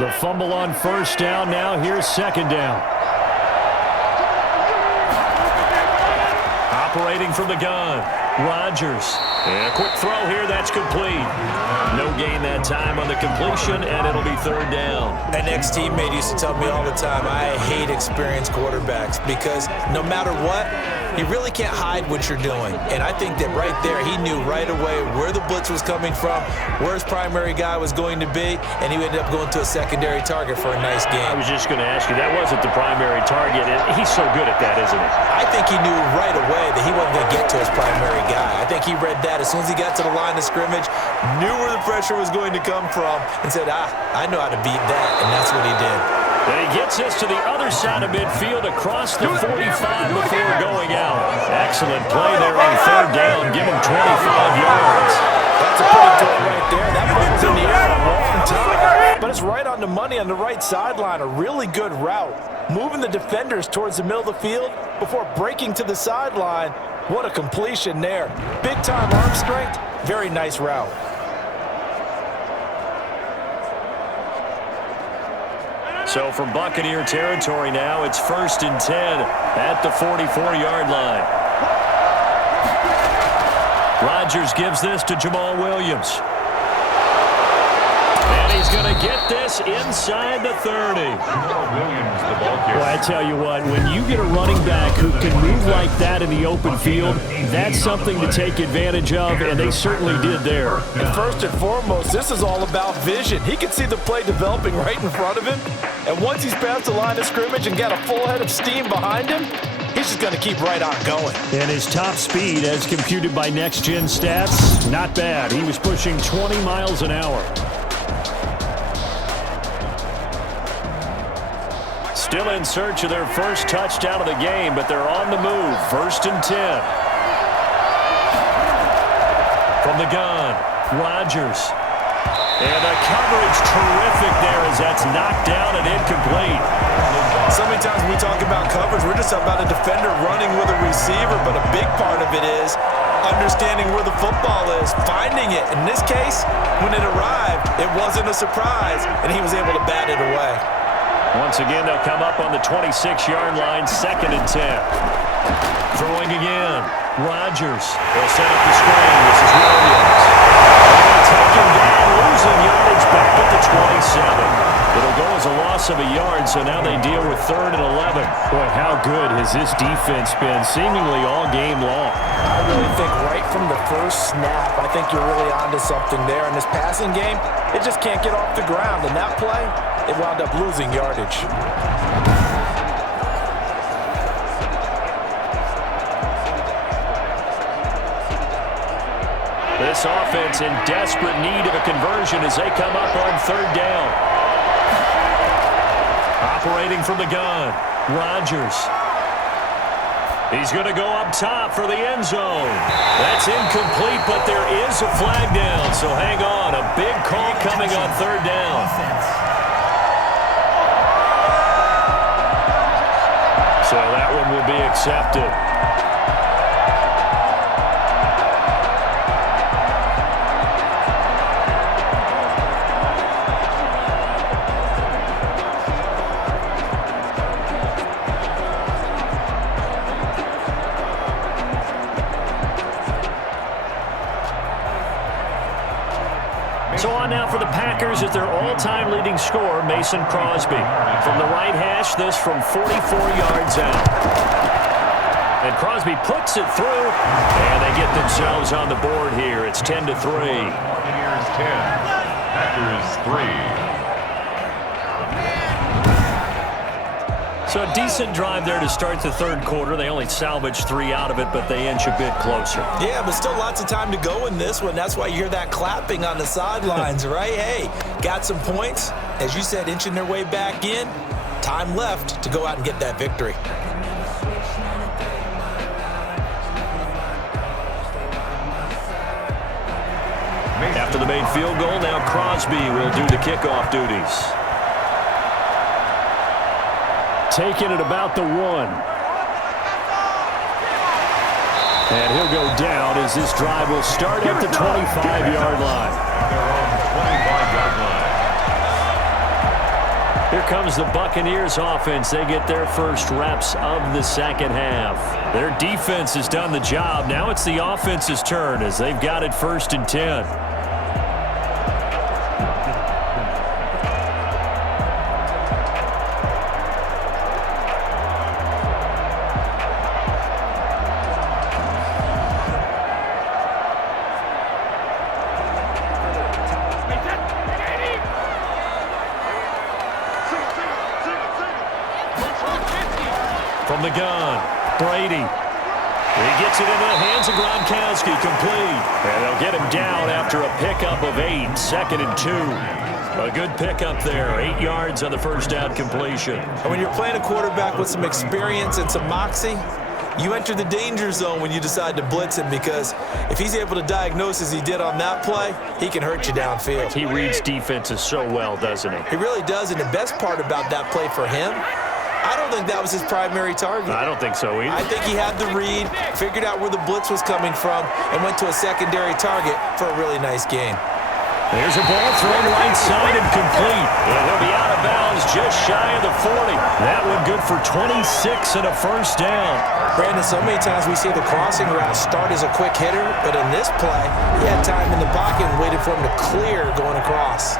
The fumble on first down. Now here's second down. Operating from the gun, Rodgers. And a quick throw here, that's complete. No gain that time on the completion, and it'll be third down. An ex-teammate used to tell me all the time, I hate experienced quarterbacks because no matter what, you really can't hide what you're doing. And I think that right there, he knew right away where the blitz was coming from, where his primary guy was going to be, and he ended up going to a secondary target for a nice game. I was just going to ask you, that wasn't the primary target. He's so good at that, isn't he? I think he knew right away that he wasn't going to get to his primary guy. I think he read that as soon as he got to the line of scrimmage, knew where the pressure was going to come from, and said, I know how to beat that, and that's what he did. And he gets this to the other side of midfield across the 45 before going out. Excellent play there on third down. Give him 25 yards. That's a pretty throw right there. That ball was in the air a long time. But it's right on the money on the right sideline. A really good route. Moving the defenders towards the middle of the field before breaking to the sideline. What a completion there. Big-time arm strength. Very nice route. So from Buccaneer territory now, it's 1st and 10 at the 44-yard line. Rodgers gives this to Jamal Williams. And he's going to get this inside the 30. Well, I tell you what, when you get a running back who can move like that in the open field, that's something to take advantage of, and they certainly did there. And first and foremost, this is all about vision. He can see the play developing right in front of him, and once he's past the line of scrimmage and got a full head of steam behind him, he's just going to keep right on going. And his top speed, as computed by Next Gen Stats, not bad. He was pushing 20 miles an hour. Still in search of their first touchdown of the game, but they're on the move. 1st and 10. From the gun, Rodgers. And the coverage terrific there as that's knocked down and incomplete. So many times when we talk about coverage, we're just about a defender running with a receiver, but a big part of it is understanding where the football is, finding it. In this case, when it arrived, it wasn't a surprise, and he was able to bat it away. Once again, they'll come up on the 26-yard line, 2nd and 10. Throwing again. Rodgers. They'll set up the screen. This is Williams. Taking down, losing yardage back at the 27. It'll go as a loss of a yard, so now they deal with 3rd and 11. Boy, how good has this defense been seemingly all game long? I really think right from the first snap, I think you're really onto something there. In this passing game, it just can't get off the ground. And that play, it wound up losing yardage. This offense in desperate need of a conversion as they come up on 3rd down. Operating from the gun, Rodgers. He's going to go up top for the end zone. That's incomplete, but there is a flag down, so hang on. A big call coming on 3rd down. So that one will be accepted. So on now for the Packers is their all-time leading scorer, Mason Crosby. From the right hash, this from 44 yards out. And Crosby puts it through, and they get themselves on the board here. It's 10-3. Buccaneers 10, Packers 3. So a decent drive there to start the 3rd quarter. They only salvaged 3 out of it, but they inch a bit closer. Yeah, but still lots of time to go in this one. That's why you hear that clapping on the sidelines, right? Hey, got some points. As you said, inching their way back in. Time left to go out and get that victory. After the made field goal, now Crosby will do the kickoff duties. Taking it about the 1. And he'll go down as this drive will start at the 25-yard line. Here comes the Buccaneers offense. They get their first reps of the 2nd half. Their defense has done the job. Now it's the offense's turn as they've got it 1st and 10. From the gun, Brady. He gets it into the hands of Gronkowski, complete. And they'll get him down after a pickup of 8, 2nd and 2. A good pickup there. 8 yards on the first down completion. And when you're playing a quarterback with some experience and some moxie, you enter the danger zone when you decide to blitz him, because if he's able to diagnose as he did on that play, he can hurt you downfield. He reads defenses so well, doesn't he? He really does, and the best part about that play for him, I don't think that was his primary target. I don't think so either. I think he had the read, figured out where the blitz was coming from, and went to a secondary target for a really nice gain. There's a ball thrown right side and complete. And he'll be out of bounds just shy of the 40. That one good for 26 and a first down. Brandon, so many times we see the crossing route start as a quick hitter, but in this play, he had time in the pocket and waited for him to clear going across.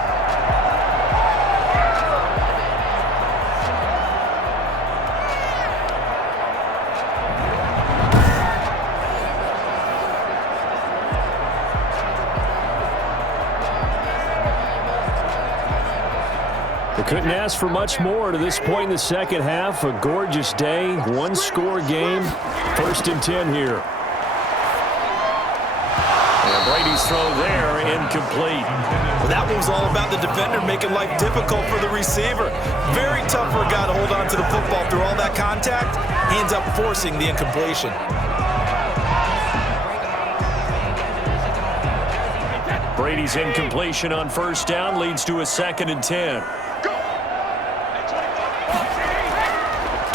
Couldn't ask for much more to this point in the second half. A gorgeous day, one-score game. 1st and 10 here. And Brady's throw there, incomplete. Well, that one was all about the defender making life difficult for the receiver. Very tough for a guy to hold on to the football through all that contact. He ends up forcing the incompletion. Brady's incompletion on first down leads to a 2nd and 10.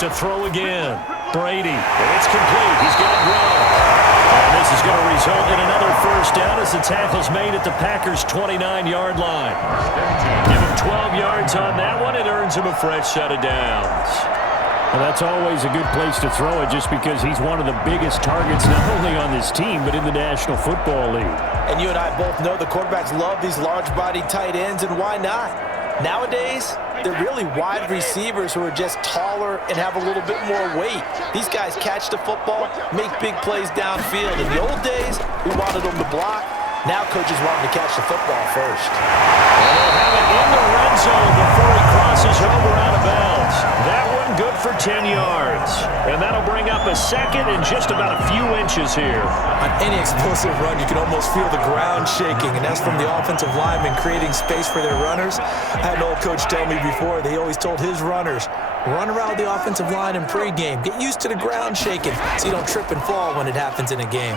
To throw again. Brady. And it's complete. He's got it wrong. And this is going to result in another first down as the tackle's made at the Packers' 29-yard line. Give him 12 yards on that one. It earns him a fresh set of downs. Well, that's always a good place to throw it, just because he's one of the biggest targets not only on this team but in the National Football League. And you and I both know the quarterbacks love these large-bodied tight ends, and why not? Nowadays, they're really wide receivers who are just taller and have a little bit more weight. These guys catch the football, make big plays downfield. In the old days, we wanted them to block. Now coaches want them to catch the football first. And they'll have it in the red zone before he crosses over out of bounds. That one good for 10 yards. And that'll bring up a 2nd and just about a few inches here. On any explosive run, you can almost feel the ground shaking, and that's from the offensive linemen creating space for their runners. I had an old coach tell me before, they always told his runners, run around the offensive line in pregame. Get used to the ground shaking so you don't trip and fall when it happens in a game.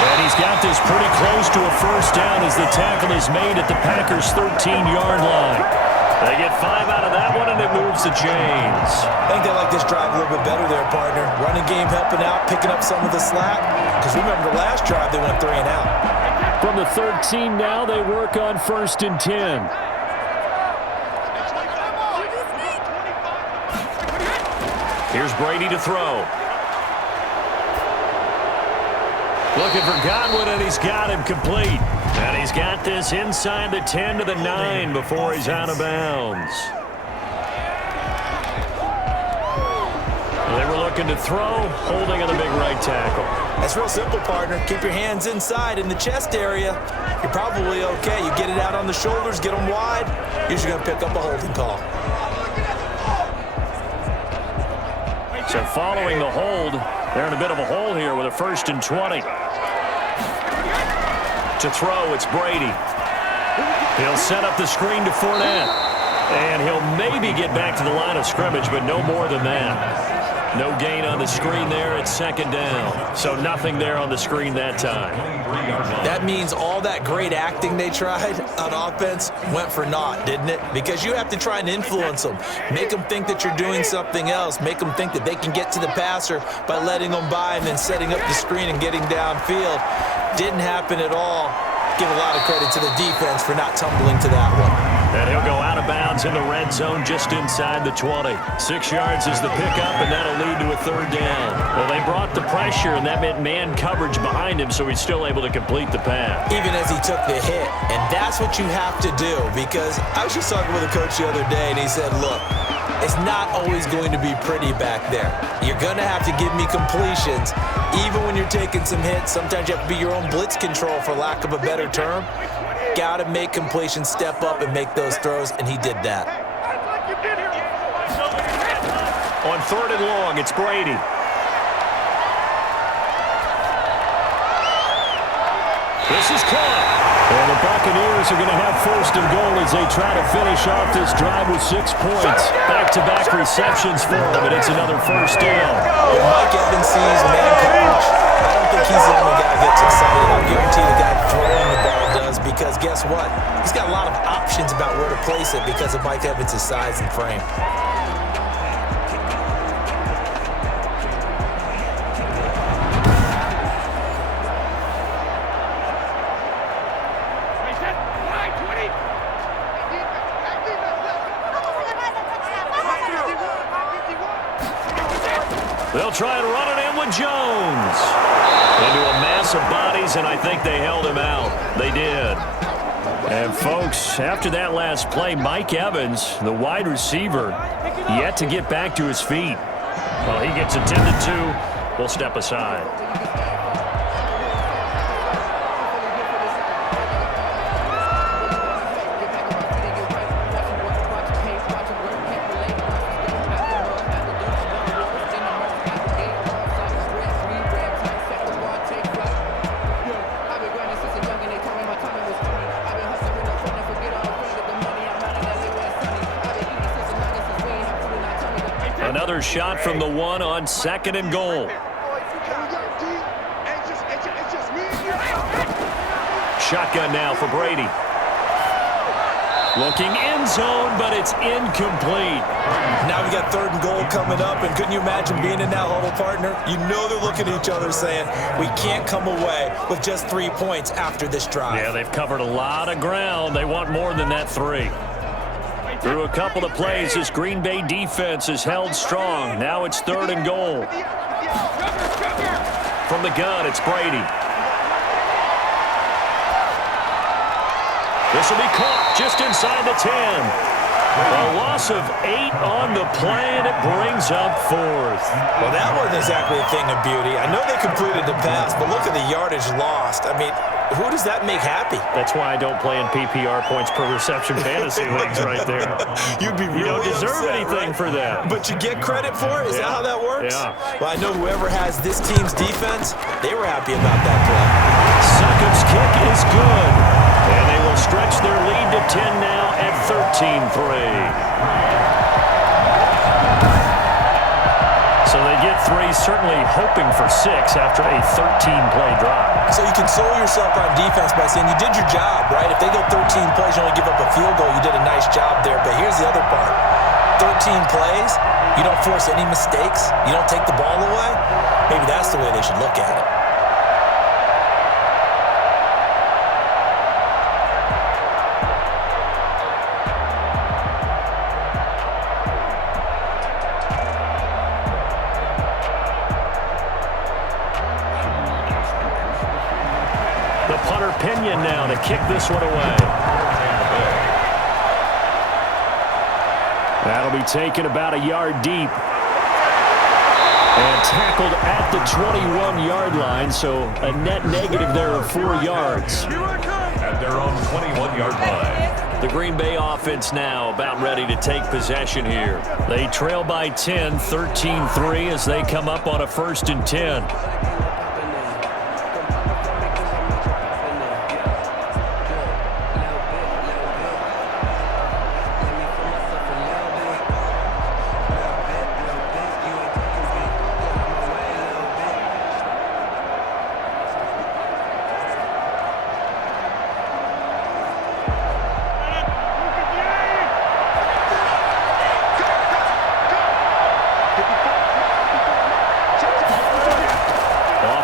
And he's got this pretty close to a first down as the tackle is made at the Packers' 13-yard line. They get 5 out of that one, and it moves the chains. I think they like this drive a little bit better there, partner. Running game helping out, picking up some of the slack. Because remember, the last drive they went 3 and out. From the 13 now, they work on 1st and 10. Here's Brady to throw. Looking for Godwin, and he's got him complete. And he's got this inside the 10 to the 9 before he's out of bounds. They were looking to throw, holding on the big right tackle. That's real simple, partner. Keep your hands inside in the chest area. You're probably okay. You get it out on the shoulders, get them wide. Usually going to pick up a holding call. So following the hold, they're in a bit of a hole here with a 1st and 20. To throw, it's Brady. He'll set up the screen to Fournette. And he'll maybe get back to the line of scrimmage, but no more than that. No gain on the screen there at 2nd down. So nothing there on the screen that time. That means all that great acting they tried on offense went for naught, didn't it? Because you have to try and influence them. Make them think that you're doing something else. Make them think that they can get to the passer by letting them by and then setting up the screen and getting downfield. Didn't happen at all. Give a lot of credit to the defense for not tumbling to that one. And he'll go out of bounds in the red zone just inside the 20. 6 yards is the pickup, and that'll lead to a 3rd down. Well, they brought the pressure, and that meant man coverage behind him, so he's still able to complete the pass. Even as he took the hit. And that's what you have to do, because I was just talking with a coach the other day, and he said, look, it's not always going to be pretty back there. You're going to have to give me completions. Even when you're taking some hits, sometimes you have to be your own blitz control, for lack of a better term. Got to make completions, step up, and make those throws, and he did that. On 3rd and long, it's Brady. This is caught. And the Buccaneers are going to have first and goal as they try to finish off this drive with 6 points. Back-to-back receptions for them, and it's another first down. If Mike Evans sees man coverage, I don't think he's the only guy that gets excited. I guarantee the guy throwing the ball does, because guess what? He's got a lot of options about where to place it because of Mike Evans' size and frame. They'll try and run it in with Jones. Into a mass of bodies, and I think they held him out. They did. And, folks, after that last play, Mike Evans, the wide receiver, yet to get back to his feet. Well, he gets attended to. We'll step aside. Another shot from the one on 2nd and goal. Shotgun now for Brady. Looking end zone, but it's incomplete. Now we got 3rd and goal coming up, and couldn't you imagine being in that huddle, partner? You know they're looking at each other saying, we can't come away with just 3 points after this drive. Yeah, they've covered a lot of ground. They want more than that 3. Through a couple of plays, this Green Bay defense is held strong. Now it's 3rd and goal. From the gun, it's Brady. This will be caught just inside the 10. A loss of 8 on the play, and it brings up 4th. Well, that wasn't exactly a thing of beauty. I know they completed the pass, but look at the yardage lost. I mean, who does that make happy? That's why I don't play in PPR points per reception fantasy leagues right there. You'd be really You don't deserve upset, anything right? for that. But you get credit for it? Is that how that works? Yeah. Well, I know whoever has this team's defense, they were happy about that play. Succop's kick is good. And they will stretch their lead to 10 now at 13-3. So they get 3, certainly hoping for 6 after a 13-play drive. So you console yourself on defense by saying you did your job, right? If they go 13 plays, you only give up a field goal, you did a nice job there. But here's the other part. 13 plays, you don't force any mistakes, you don't take the ball away. Maybe that's the way they should look at it. Pinion now to kick this one away. That'll be taken about a yard deep. And tackled at the 21-yard line, so a net negative there of 4 yards. At their own 21-yard line. The Green Bay offense now about ready to take possession here. They trail by 10, 13-3 as they come up on a 1st and 10.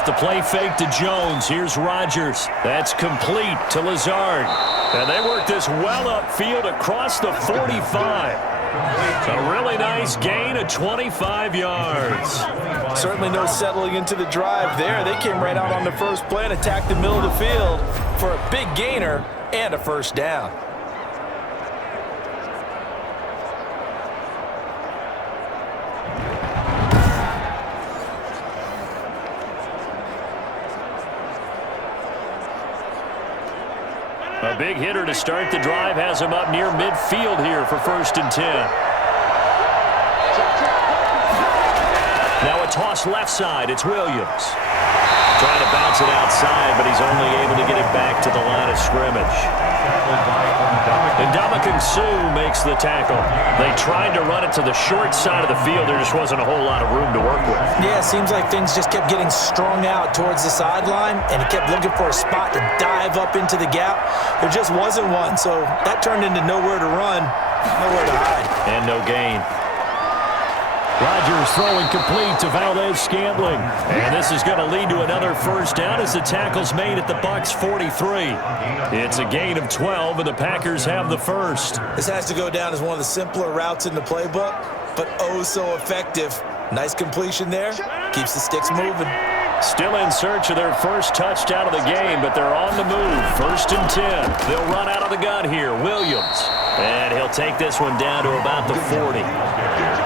The play fake to Jones. Here's Rodgers. That's complete to Lazard. And they work this well upfield across the 45. A really nice gain of 25 yards. Certainly no settling into the drive there. They came right out on the first play and attacked the middle of the field for a big gainer and a 1st down. A big hitter to start the drive has him up near midfield here for 1st and 10. Now a toss left side. It's Williams. To Trying to bounce it outside, but he's only able to get it back to the line of scrimmage. And Ndamukong Suh makes the tackle. They tried to run it to the short side of the field. There just wasn't a whole lot of room to work with. Yeah, it seems like things just kept getting strung out towards the sideline, and he kept looking for a spot to dive up into the gap. There just wasn't one, so that turned into nowhere to run, nowhere to hide. And no gain. Rodgers throwing complete to Valdez-Scantling. And this is going to lead to another first down as the tackle's made at the Bucs 43. It's a gain of 12, and the Packers have the first. This has to go down as one of the simpler routes in the playbook, but oh so effective. Nice completion there. Keeps the sticks moving. Still in search of their first touchdown of the game, but they're on the move. 1st and 10. They'll run out of the gun here. Williams. And he'll take this one down to about the 40.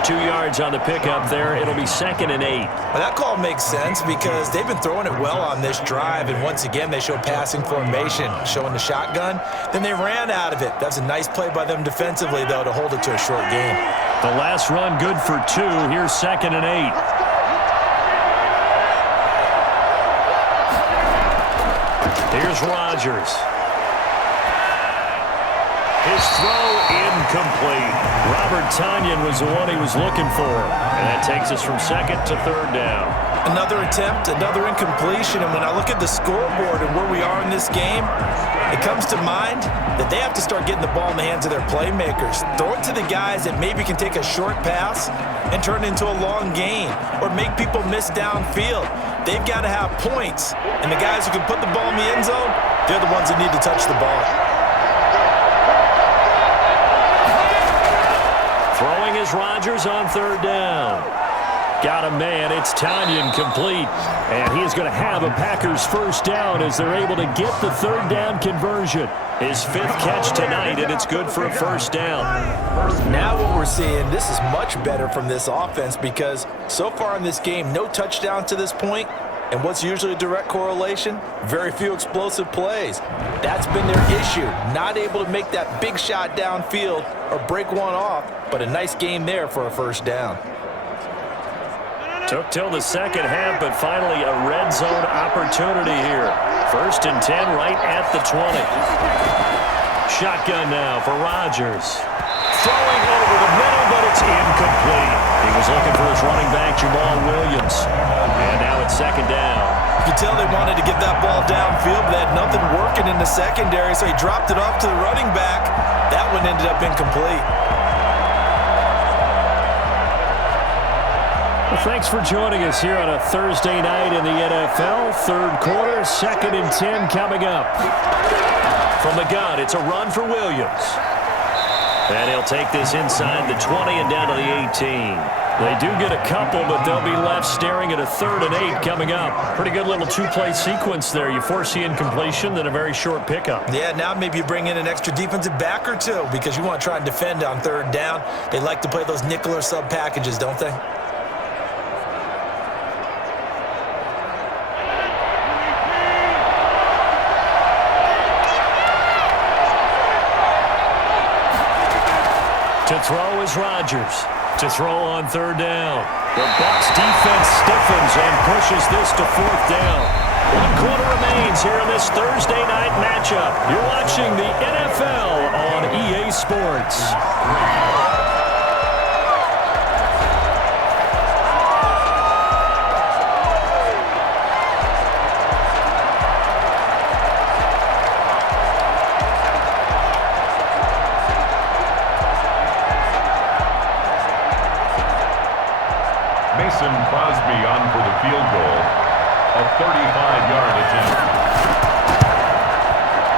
2 yards on the pickup there. It'll be 2nd and 8. Well, that call makes sense because they've been throwing it well on this drive, and once again they show passing formation, showing the shotgun. Then they ran out of it. That's a nice play by them defensively, though, to hold it to a short game. The last run good for 2. Here's 2nd and 8. Here's Rodgers. His throw incomplete. Robert Tonyan was the one he was looking for. And that takes us from 2nd to 3rd down. Another attempt, another incompletion. And when I look at the scoreboard and where we are in this game, it comes to mind that they have to start getting the ball in the hands of their playmakers. Throw it to the guys that maybe can take a short pass and turn it into a long gain or make people miss downfield. They've got to have points. And the guys who can put the ball in the end zone, they're the ones that need to touch the ball. Throwing is Rodgers on 3rd down. Got a man. It's Tonyan complete. And he is going to have a Packers first down as they're able to get the 3rd down conversion. His 5th catch tonight, and it's good for a first down. Now what we're seeing, this is much better from this offense because so far in this game, no touchdown to this point. And what's usually a direct correlation? Very few explosive plays. That's been their issue. Not able to make that big shot downfield or break one off, but a nice game there for a first down. Took till the second half, but finally a red zone opportunity here. 1st and 10 right at the 20. Shotgun now for Rodgers. Throwing over the middle, but it's incomplete. He was looking for his running back, Jamal Williams. And now it's 2nd down. You could tell they wanted to get that ball downfield, but they had nothing working in the secondary, so he dropped it off to the running back. That one ended up incomplete. Well, thanks for joining us here on a Thursday night in the NFL. 3rd quarter, 2nd and 10 coming up. From the gun, it's a run for Williams. And he'll take this inside the 20 and down to the 18. They do get a couple, but they'll be left staring at a 3rd and 8 coming up. Pretty good little 2-play sequence there. You force the incompletion, then a very short pickup. Yeah, now maybe you bring in an extra defensive back or two because you want to try and defend on 3rd down. They like to play those nickel or sub packages, don't they? To throw is Rodgers. To throw on 3rd down. The Bucs defense stiffens and pushes this to 4th down. 1 quarter remains here in this Thursday night matchup. You're watching the NFL on EA Sports. Mason Crosby on for the field goal. A 35-yard attempt.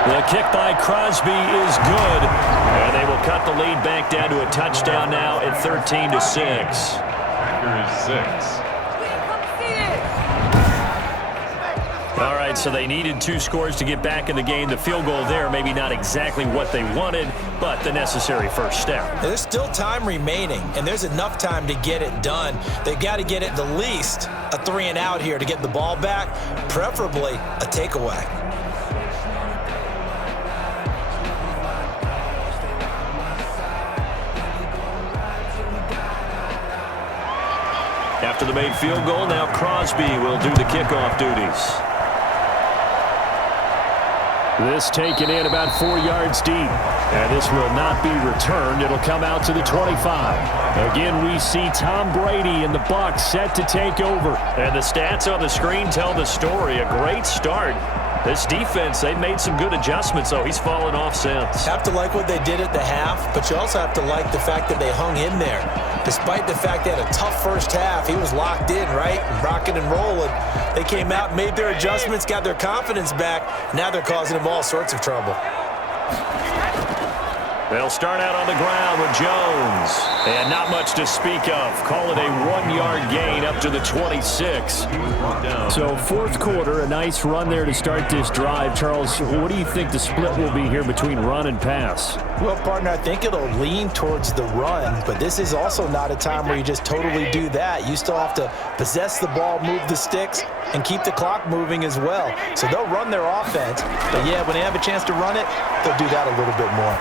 The kick by Crosby is good. And they will cut the lead back down to a touchdown now at 13-6. Packers 6. All right, so they needed 2 scores to get back in the game. The field goal there, maybe not exactly what they wanted, but the necessary first step. There's still time remaining, and there's enough time to get it done. They've got to get it the least a 3 and out here to get the ball back, preferably a takeaway. After the made field goal, now Crosby will do the kickoff duties. This taken in about 4 yards deep. And this will not be returned. It'll come out to the 25. Again, we see Tom Brady and the Bucs set to take over. And the stats on the screen tell the story. A great start. This defense, they've made some good adjustments, though. He's fallen off since. Have to like what they did at the half, but you also have to like the fact that they hung in there. Despite the fact they had a tough first half, he was locked in, right? Rocking and rolling. They came out, made their adjustments, got their confidence back. Now they're causing him all sorts of trouble. They'll start out on the ground with Jones. And not much to speak of. Call it a 1-yard gain up to the 26. So fourth quarter, a nice run there to start this drive. Charles, what do you think the split will be here between run and pass? Well, partner, I think it'll lean towards the run, but this is also not a time where you just totally do that. You still have to possess the ball, move the sticks, and keep the clock moving as well. So they'll run their offense, but yeah, when they have a chance to run it, they'll do that a little bit more.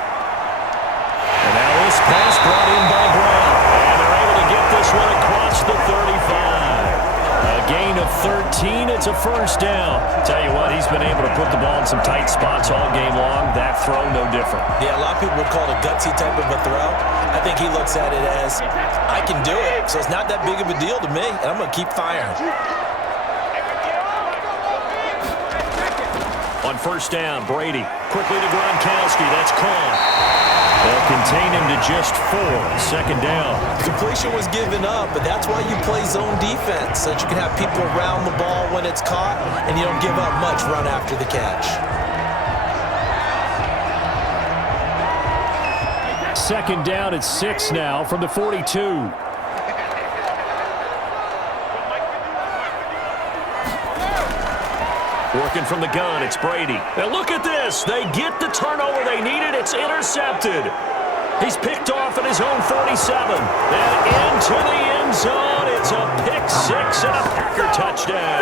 And now this pass brought in by Brown. And they're able to get this one across the 35. A gain of 13. It's a first down. Tell you what, he's been able to put the ball in some tight spots all game long. That throw, no different. Yeah, a lot of people would call it a gutsy type of a throw. I think he looks at it as, I can do it, so it's not that big of a deal to me, and I'm going to keep firing. On first down, Brady. Quickly to Gronkowski. That's caught. They'll contain him to just 4. Second down. The completion was given up, but that's why you play zone defense, so that you can have people around the ball when it's caught, and you don't give up much run after the catch. Second down at 6 now from the 42. Working from the gun, it's Brady. And look at this. They get the turnover they needed. It's intercepted. He's picked off at his own 47. And into the end zone. It's a pick 6 and a Packer touchdown.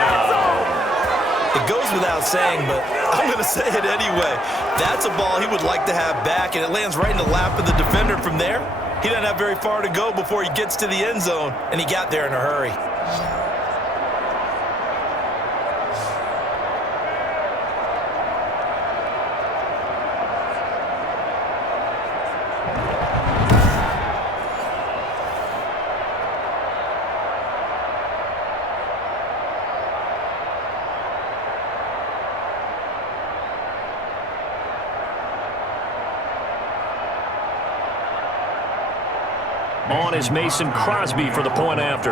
It goes without saying, but I'm going to say it anyway. That's a ball he would like to have back, and it lands right in the lap of the defender from there. He doesn't have very far to go before he gets to the end zone, and he got there in a hurry. On is Mason Crosby for the point after.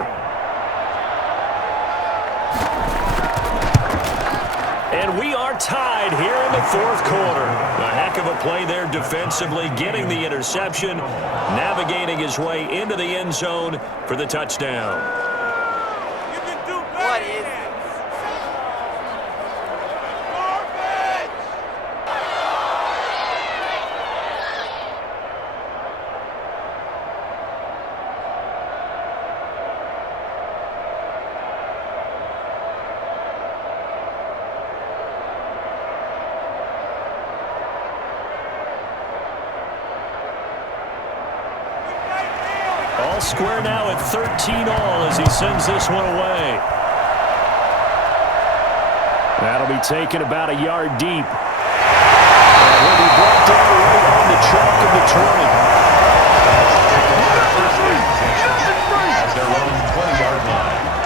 And we are tied here in the fourth quarter. A heck of a play there defensively, getting the interception, navigating his way into the end zone for the touchdown. What is it? All square now at 13 all as he sends this one away. That'll be taken about a yard deep. And he'll be brought down right on the chalk of the 20.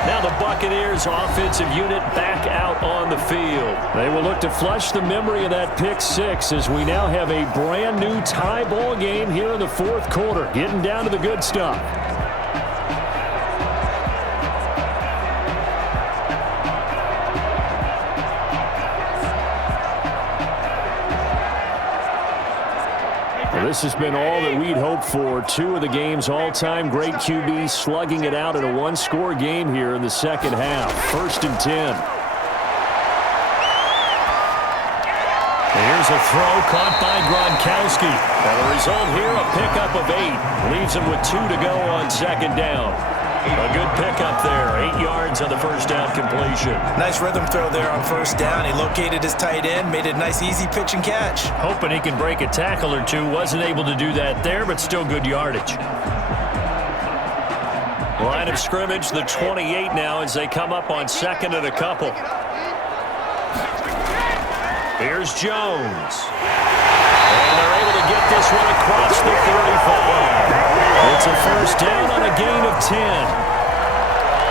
Now the Buccaneers offensive unit back out on the field. They will look to flush the memory of that pick 6 as we now have a brand new tie ball game here in the fourth quarter. Getting down to the good stuff. This has been all that we'd hoped for. 2 of the game's all-time great QBs slugging it out in a one-score game here in the second half. 1st and 10. Here's a throw caught by Gronkowski. And the result here, a pickup of 8. Leaves him with 2 to go on second down. A good pickup there. 8 yards on the first down completion. Nice rhythm throw there on first down. He located his tight end, made it a nice easy pitch and catch. Hoping he can break a tackle or two. Wasn't able to do that there, but still good yardage. Line of scrimmage, the 28 now as they come up on second and a couple. Here's Jones. And they're able to get this one across the 35. It's a first down on a gain of 10.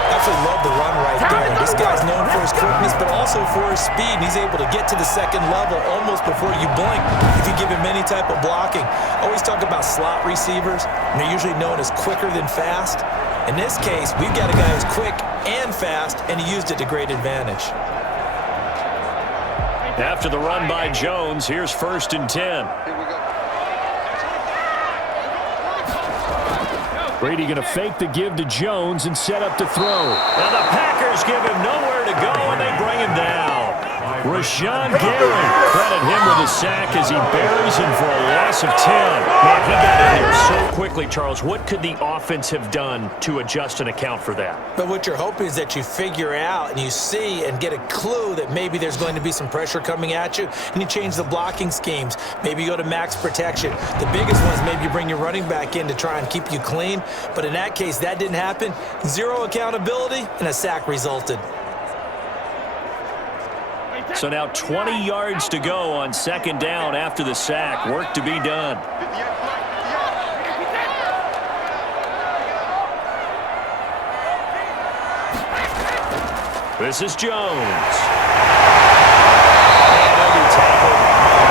Absolutely love the run right there. This guy's known for his quickness, but also for his speed. And he's able to get to the second level almost before you blink if you give him any type of blocking. I always talk about slot receivers, and they're usually known as quicker than fast. In this case, we've got a guy who's quick and fast, and he used it to great advantage. After the run by Jones, here's 1st and 10. Brady going to fake the give to Jones and set up to throw. Now the Packers give him nowhere to go, and they bring him down. Rashawn Gary, credit him with a sack as he buries him for a loss of 10. Man, he got in there so quickly, Charles. What could the offense have done to adjust and account for that? But what you're hoping is that you figure out and you see and get a clue that maybe there's going to be some pressure coming at you, and you change the blocking schemes. Maybe you go to max protection. The biggest one is maybe you bring your running back in to try and keep you clean. But in that case, that didn't happen. Zero accountability, and a sack resulted. So now 20 yards to go on 2nd down after the sack. Work to be done. This is Jones. And under tackle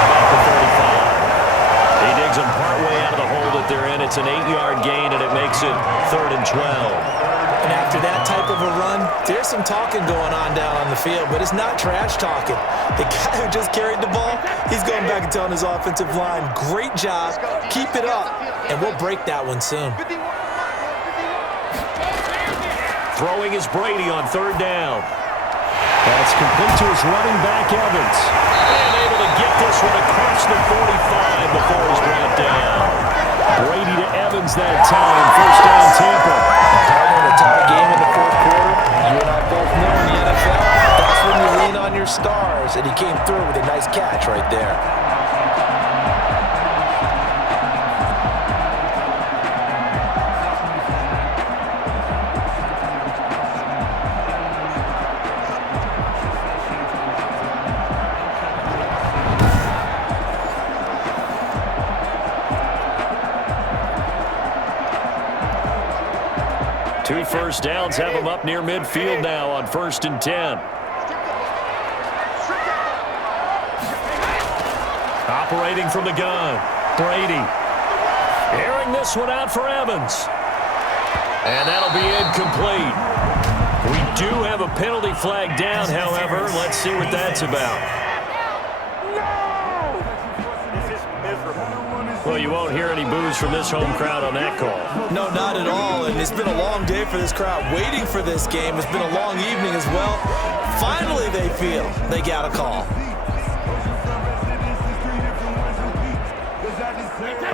about the 35. He digs him partway out of the hole that they're in. It's an 8-yard gain, and it makes it 3rd and 12. And after that type of a run, there's some talking going on down on the field, but it's not trash talking. The guy who just carried the ball, he's going back and telling his offensive line, great job, keep it up, and we'll break that one soon. Throwing is Brady on 3rd down. That's complete to his running back, Evans. And able to get this one across the 45 before he's brought down. Brady to Evans that time. 1st down, Tampa. A tie game in the 4th quarter. You and I both know in the NFL, that's when you lean on your stars, and he came through with a nice catch right there. Two first downs have him up near midfield now on 1st and 10. Operating from the gun, Brady. Airing this one out for Evans. And that'll be incomplete. We do have a penalty flag down, however. Let's see what that's about. Well, you won't hear any boos from this home crowd on that call. No, not at all, and it's been a long day for this crowd waiting for this game. It's been a long evening as well. Finally, they feel they got a call.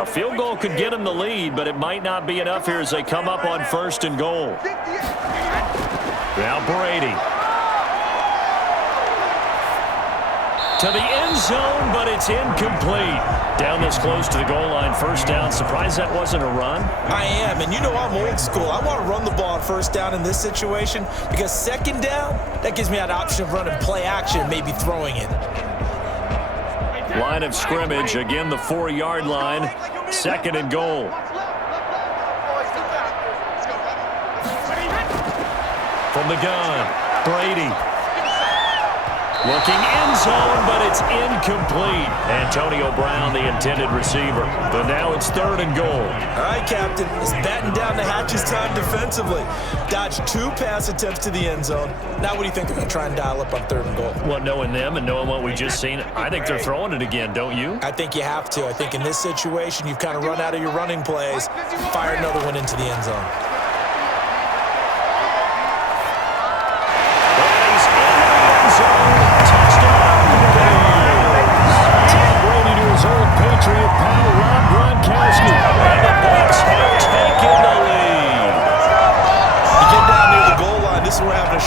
A field goal could get them the lead, but it might not be enough here as they come up on 1st and goal. Now Brady. To the end zone, but it's incomplete. Down this close to the goal line, 1st down. Surprised that wasn't a run? I am, and you know I'm old school. I want to run the ball on 1st down in this situation because 2nd down, that gives me that option of running play action, maybe throwing it. Line of scrimmage, again the 4-yard line, 2nd and goal. From the gun, Brady. Looking end zone, but it's incomplete. Antonio Brown, the intended receiver. But now it's 3rd and goal. All right, Captain. It's batten down the hatches time defensively. Dodged 2 pass attempts to the end zone. Now what do you think they're going to try and dial up on 3rd and goal? Well, knowing them and knowing what we just seen, I think they're throwing it again, don't you? I think you have to. I think in this situation, you've kind of run out of your running plays. Fire another one into the end zone.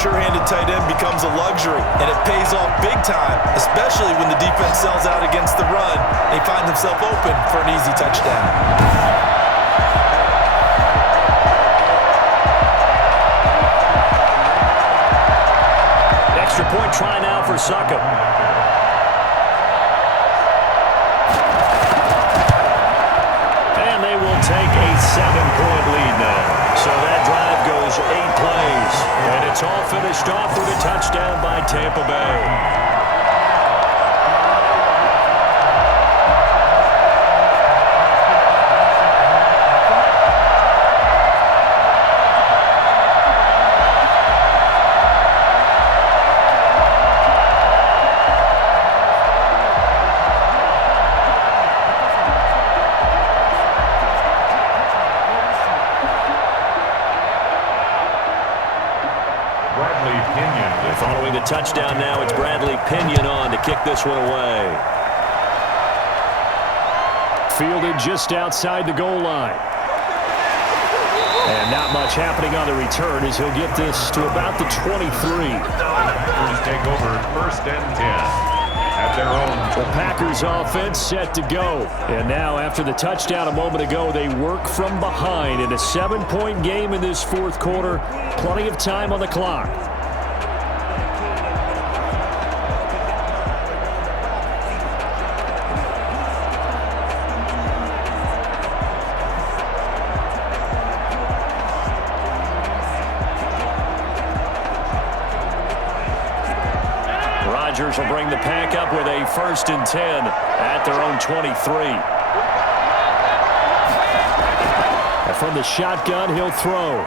Sure-handed tight end becomes a luxury, and it pays off big time, especially when the defense sells out against the run and he finds himself open for an easy touchdown. Extra point try now for Suckup. it's all finished off with a touchdown by Tampa Bay. Following the touchdown now, it's Bradley Pinion on to kick this one away. Fielded just outside the goal line. And not much happening on the return as he'll get this to about the 23. Packers take over 1st and 10 at their own. The Packers offense set to go. And now after the touchdown a moment ago, they work from behind in a 7-point game in this 4th quarter. Plenty of time on the clock. Rodgers will bring the pack up with a 1st and 10 at their own 23. And from the shotgun, he'll throw.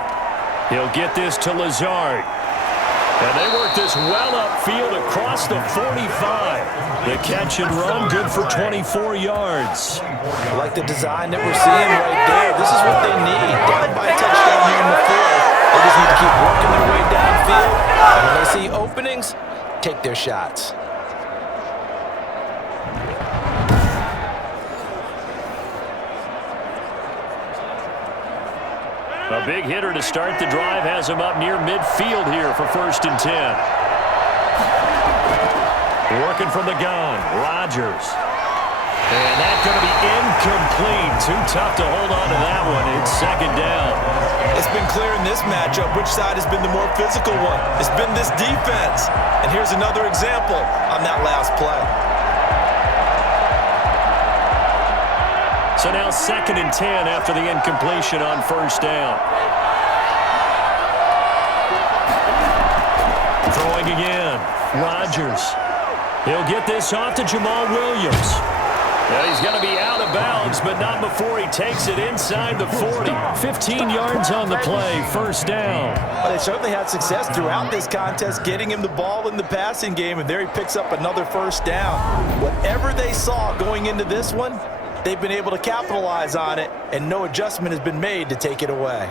He'll get this to Lazard. And they work this well upfield across the 45. The catch and run, good for 24 yards. I like the design that we're seeing right there. This is what they need. Down by a touchdown here in the 4th. They just need to keep working their way downfield. And when they see openings, take their shots. A big hitter to start the drive has him up near midfield here for 1st and 10. Working from the gun, Rodgers. And that's going to be incomplete. Too tough to hold on to that one. It's 2nd down. It's been clear in this matchup which side has been the more physical one. It's been this defense. And here's another example on that last play. So now 2nd and 10 after the incompletion on 1st down. Throwing again. Rodgers. He'll get this off to Jamal Williams. And he's going to be out of bounds, but not before he takes it inside the 40. 15 yards on the play, 1st down. Well, they certainly had success throughout this contest getting him the ball in the passing game, and there he picks up another 1st down. Whatever they saw going into this one, they've been able to capitalize on it, and no adjustment has been made to take it away.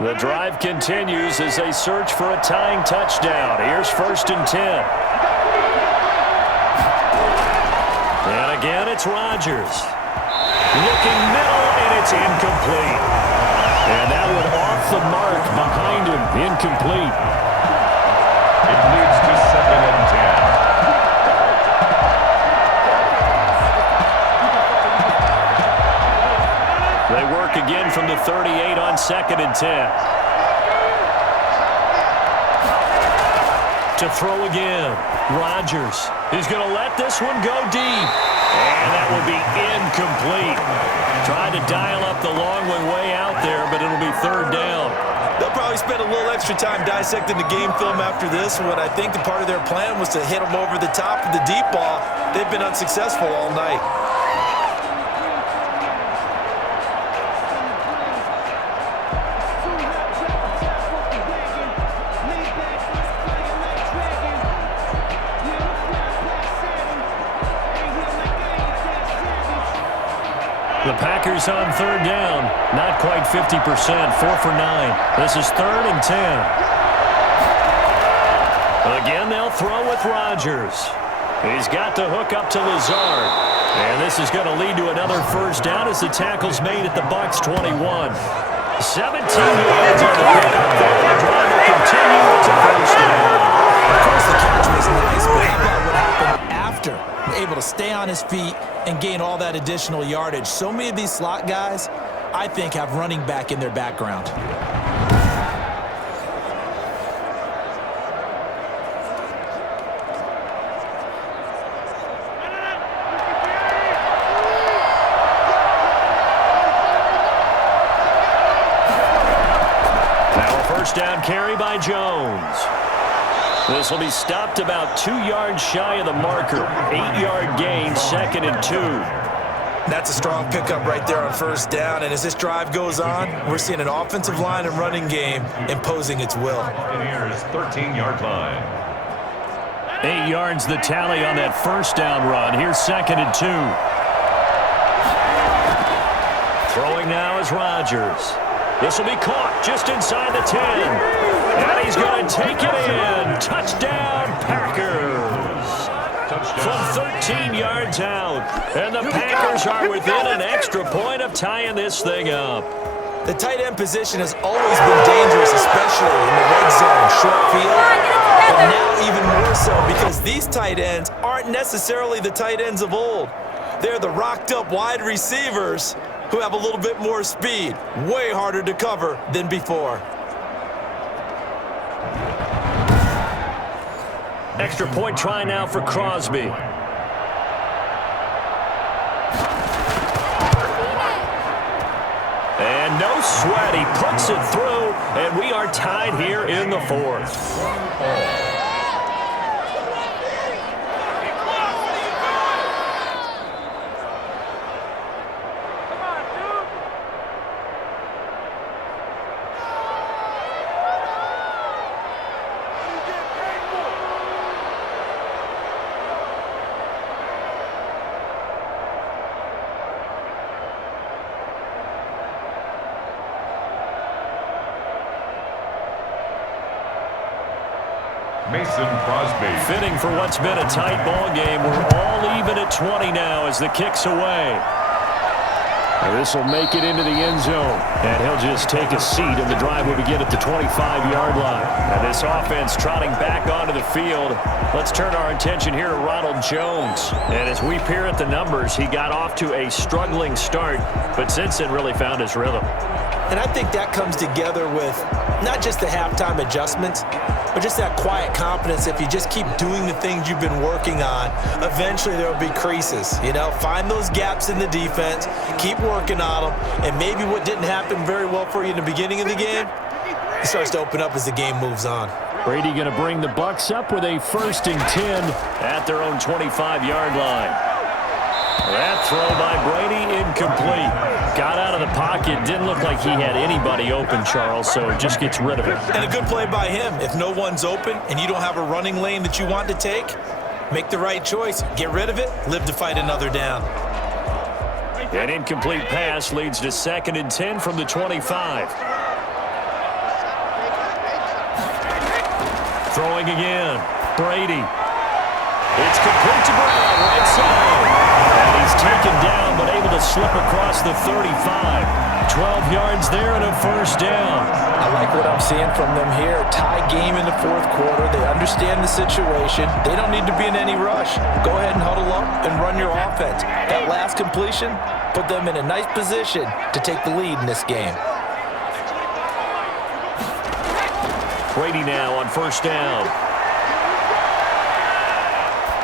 The drive continues as they search for a tying touchdown. Here's 1st and 10. And again, it's Rodgers. Looking middle, and it's incomplete. And that one off the mark behind him. Incomplete. It leads to 2nd and 10. They work again from the 38 on 2nd and 10. To throw again. Rodgers. He's going to let this one go deep. And that will be incomplete. Trying to dial up the long one way out there, but it'll be 3rd down. They'll probably spend a little extra time dissecting the game film after this one. I think the part of their plan was to hit them over the top of the deep ball. They've been unsuccessful all night. The Packers on 3rd down. Not quite 50%. 4 for 9. This is 3rd and 10. Again, they'll throw with Rodgers. He's got the hook up to Lazard. And this is going to lead to another 1st down as the tackle's made at the Bucs 21. 17 yards on the pickup there. The drive will continue. It's a 1st down. Of course, the catch was nice, but how about what happened after? Able to stay on his feet and gain all that additional yardage. So many of these slot guys, I think, have running back in their background. first down carry by Jones. This will be stopped about 2 yards shy of the marker. 8-yard gain, 2nd and 2. That's a strong pickup right there on first down, and as this drive goes on, we're seeing an offensive line and running game imposing its will. Buccaneers 13-yard line. 8 yards the tally on that first down run. Here's 2nd and 2. Throwing now is Rodgers. This will be caught just inside the 10. And he's going to take it in. Touchdown, Packers. From 13 yards out. And the Packers are within an extra point of tying this thing up. The tight end position has always been dangerous, especially in the red zone, short field. But now even more so because these tight ends aren't necessarily the tight ends of old. They're the rocked-up wide receivers who have a little bit more speed, way harder to cover than before. Extra point try now for Crosby. And no sweat, he puts it through, and we are tied here in the 4th. Mason Crosby. Fitting for what's been a tight ball game. We're all even at 20 now as the kick's away. This will make it into the end zone. And he'll just take a seat, and the drive will begin at the 25-yard line. And this offense trotting back onto the field. Let's turn our attention here to Ronald Jones. And as we peer at the numbers, he got off to a struggling start, but since then really found his rhythm. And I think that comes together with not just the halftime adjustments, but just that quiet confidence. If you just keep doing the things you've been working on, eventually there will be creases. You know, find those gaps in the defense, keep working on them, and maybe what didn't happen very well for you in the beginning of the game, it starts to open up as the game moves on. Brady going to bring the Bucs up with a 1st and 10 at their own 25-yard line. That throw by Brady, incomplete. Got out of the pocket. Didn't look like he had anybody open, Charles, so it just gets rid of it. And a good play by him. If no one's open and you don't have a running lane that you want to take, make the right choice. Get rid of it. Live to fight another down. An incomplete pass leads to 2nd and 10 from the 25. Throwing again. Brady. It's complete to Brown, right side. And he's taken down, but able to slip across the 35. 12 yards there and a 1st down. I like what I'm seeing from them here. Tie game in the 4th quarter. They understand the situation. They don't need to be in any rush. Go ahead and huddle up and run your offense. That last completion put them in a nice position to take the lead in this game. Brady now on 1st down.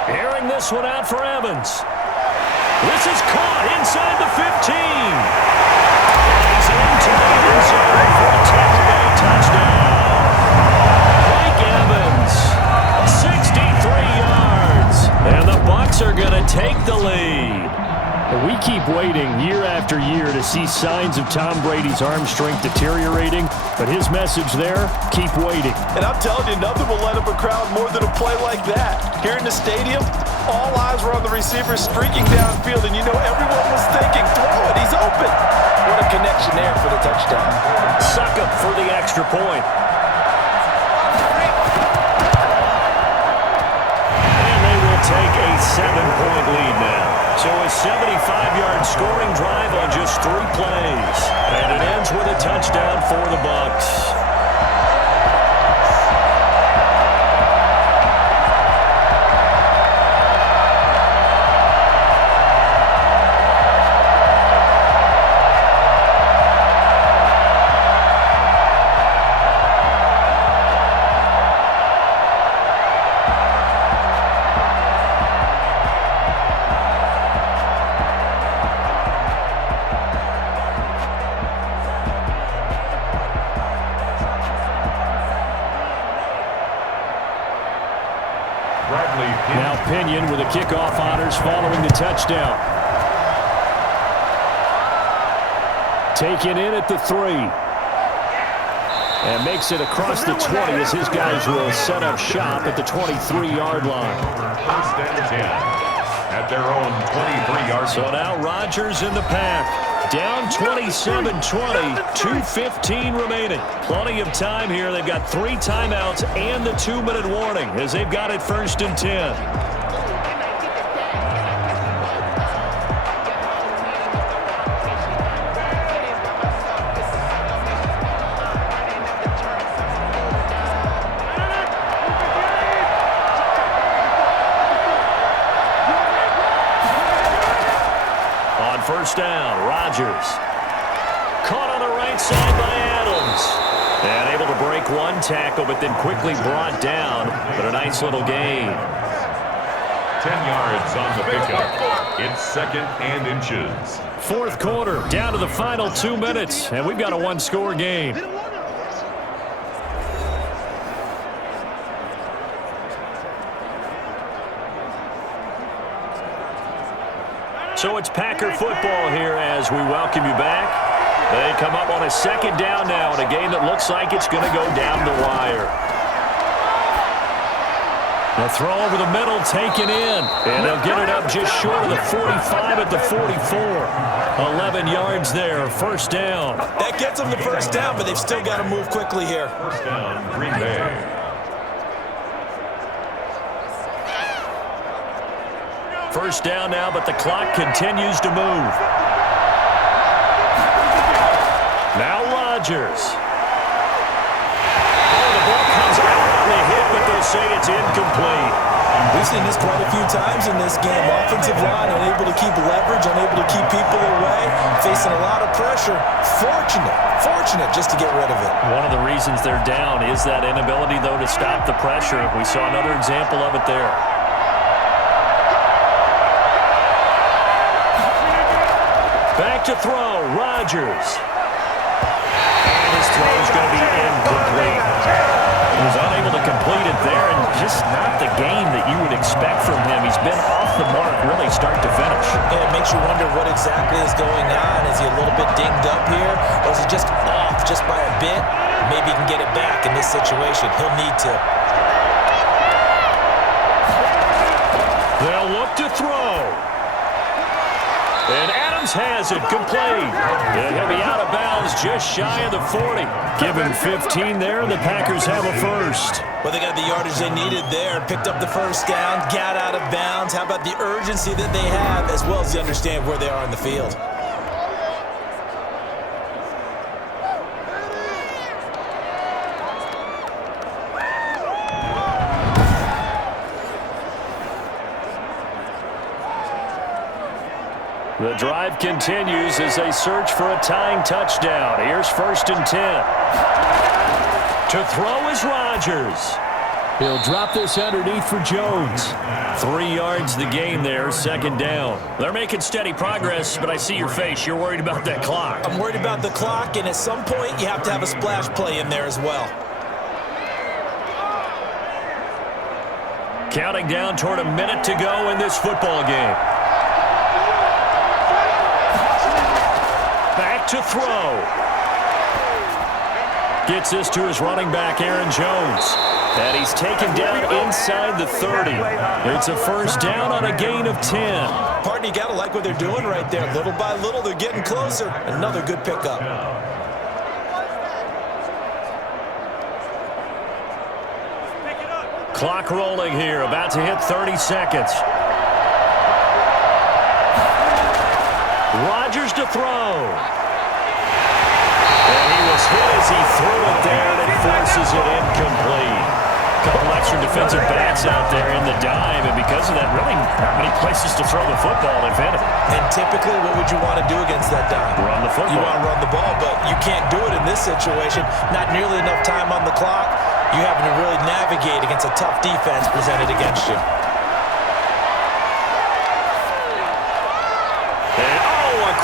Airing this one out for Evans. This is caught inside the 15. He's into the end zone for a Tampa Bay touchdown. Mike Evans, 63 yards. And the Bucs are going to take the lead. We keep waiting year after year to see signs of Tom Brady's arm strength deteriorating, but his message there, keep waiting. And I'm telling you, nothing will light up a crowd more than a play like that. Here in the stadium, all eyes were on the receiver streaking downfield, and you know everyone was thinking, throw it, he's open. What a connection there for the touchdown. Suck up for the extra point. And they will take a 7-point lead now. So a 75-yard scoring drive on just 3 plays. And it ends with a touchdown for the Bucs. kickoff honors following the touchdown. Taken in at the 3. And makes it across the 20 as his guys will set up shop at the 23-yard line. First and 10 at their own 23-yard line. So now Rodgers in the pack. Down 27-20, 2:15 remaining. Plenty of time here. They've got 3 timeouts and the 2-minute warning as they've got it first and 10. First down, Rodgers. Caught on the right side by Adams. And able to break one tackle, but then quickly brought down. But a nice little gain. 10 yards on the pickup. It's 2nd and inches. Fourth quarter, down to the final 2 minutes. And we've got a 1-score game. So it's Packer football here as we welcome you back. They come up on a 2nd down now in a game that looks like it's going to go down the wire. The throw over the middle taken in. And they'll get it up just short of the 45 at the 44. 11 yards there, first down. That gets them the first down, but they've still got to move quickly here. First down, Green Bay. First down now, but the clock continues to move. Now Rodgers. Oh, the ball comes out on the hit, but they'll say it's incomplete. We've seen this quite a few times in this game. Offensive line unable to keep leverage, unable to keep people away, facing a lot of pressure. Fortunate just to get rid of it. One of the reasons they're down is that inability, though, to stop the pressure. We saw another example of it there. Back to throw, Rodgers. And his throw is going to be incomplete. He was unable to complete it there, and just not the game that you would expect from him. He's been off the mark really start to finish. Yeah, it makes you wonder what exactly is going on. Is he a little bit dinged up here, or is he just off just by a bit? Maybe he can get it back in this situation. He'll need to. They'll look to throw. And Adams has it complete. And he'll be out of bounds just shy of the 40. Give him 15 there, and the Packers have a first. Well, they got the yardage they needed there. Picked up the first down, got out of bounds. How about the urgency that they have, as well as they understand where they are in the field? The drive continues as they search for a tying touchdown. Here's first and 10. To throw is Rodgers. He'll drop this underneath for Jones. 3 yards the gain there, second down. They're making steady progress, but I see your face. You're worried about that clock. I'm worried about the clock, and at some point you have to have a splash play in there as well. Counting down toward a minute to go in this football game. Back to throw. Gets this to his running back, Aaron Jones. And he's taken down inside the 30. It's a first down on a gain of 10. Partner, you got to like what they're doing right there. Little by little, they're getting closer. Another good pickup. Clock rolling here, about to hit 30 seconds. Rodgers to throw. And he was hit as he threw it there, and it forces it incomplete. A couple extra defensive backs out there in the dime, and because of that, really not many places to throw the football, if any. And typically, what would you want to do against that dime? Run the football. You want to run the ball, but you can't do it in this situation. Not nearly enough time on the clock. You having to really navigate against a tough defense presented against you.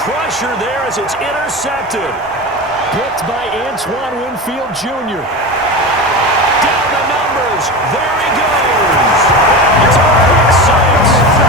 Crusher there as it's intercepted. Picked by Antoine Winfield Jr. Down the numbers. There he goes. It's a pick six.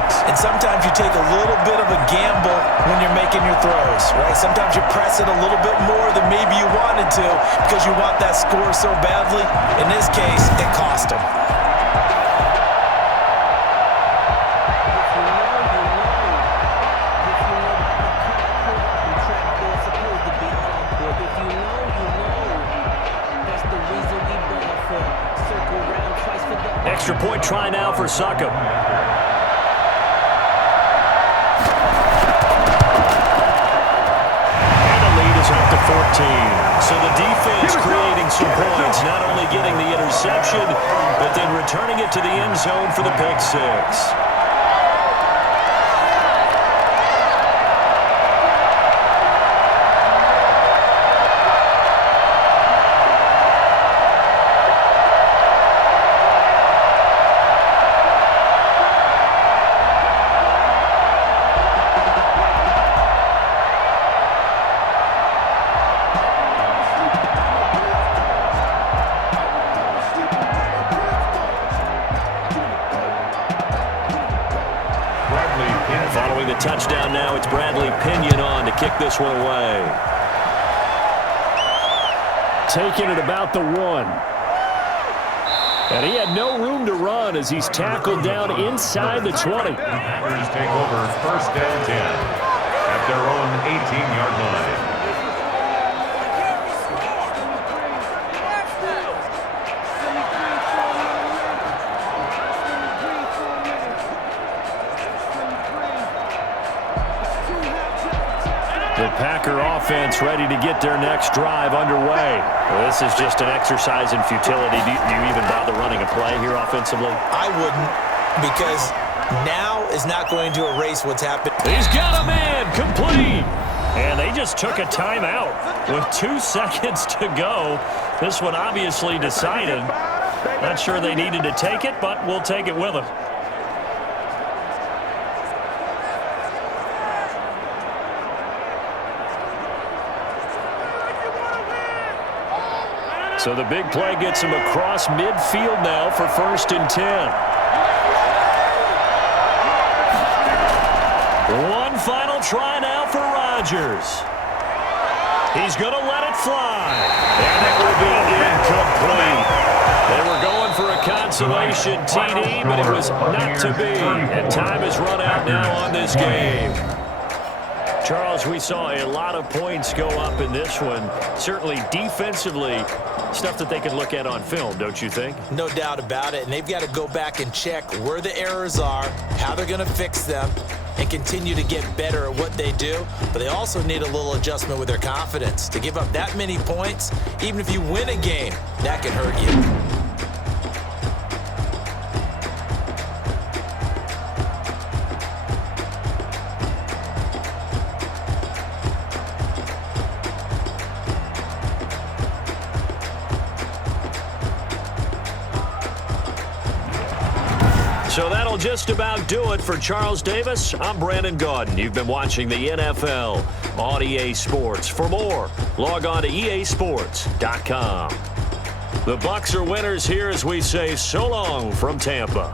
pass. And sometimes you take a little bit of a gamble when you're making your throws, right? Sometimes you press it a little bit more than maybe you wanted to because you want that score so badly. In this case, it cost him. Extra point try now for Succop. And the lead is up to 14. So the defense creating some points, not only getting the interception, but then returning it to the end zone for the pick six. Following the touchdown now, it's Bradley Pinion on to kick this one away. Taking it about the 1. And he had no room to run as he's tackled down inside the 20. Packers take over first down 10 at their own 18-yard line. The Packer offense ready to get their next drive underway. Well, this is just an exercise in futility. Do you even bother running a play here offensively? I wouldn't, because now is not going to erase what's happened. He's got a man complete. And they just took a timeout with 2 seconds to go. This one obviously decided. Not sure they needed to take it, but we'll take it with them. So the big play gets him across midfield now for 1st and 10. One final try now for Rodgers. He's going to let it fly. And it will be incomplete. They were going for a consolation TD, but it was not to be. And time has run out now on this game. Charles, we saw a lot of points go up in this one. Certainly defensively, stuff that they can look at on film, don't you think? No doubt about it. And they've got to go back and check where the errors are, how they're going to fix them, and continue to get better at what they do. But they also need a little adjustment with their confidence. To give up that many points, even if you win a game, that can hurt you. So that'll just about do it for Charles Davis. I'm Brandon Gaudin. You've been watching the NFL on EA Sports. For more, log on to easports.com. The Bucs are winners here as we say so long from Tampa.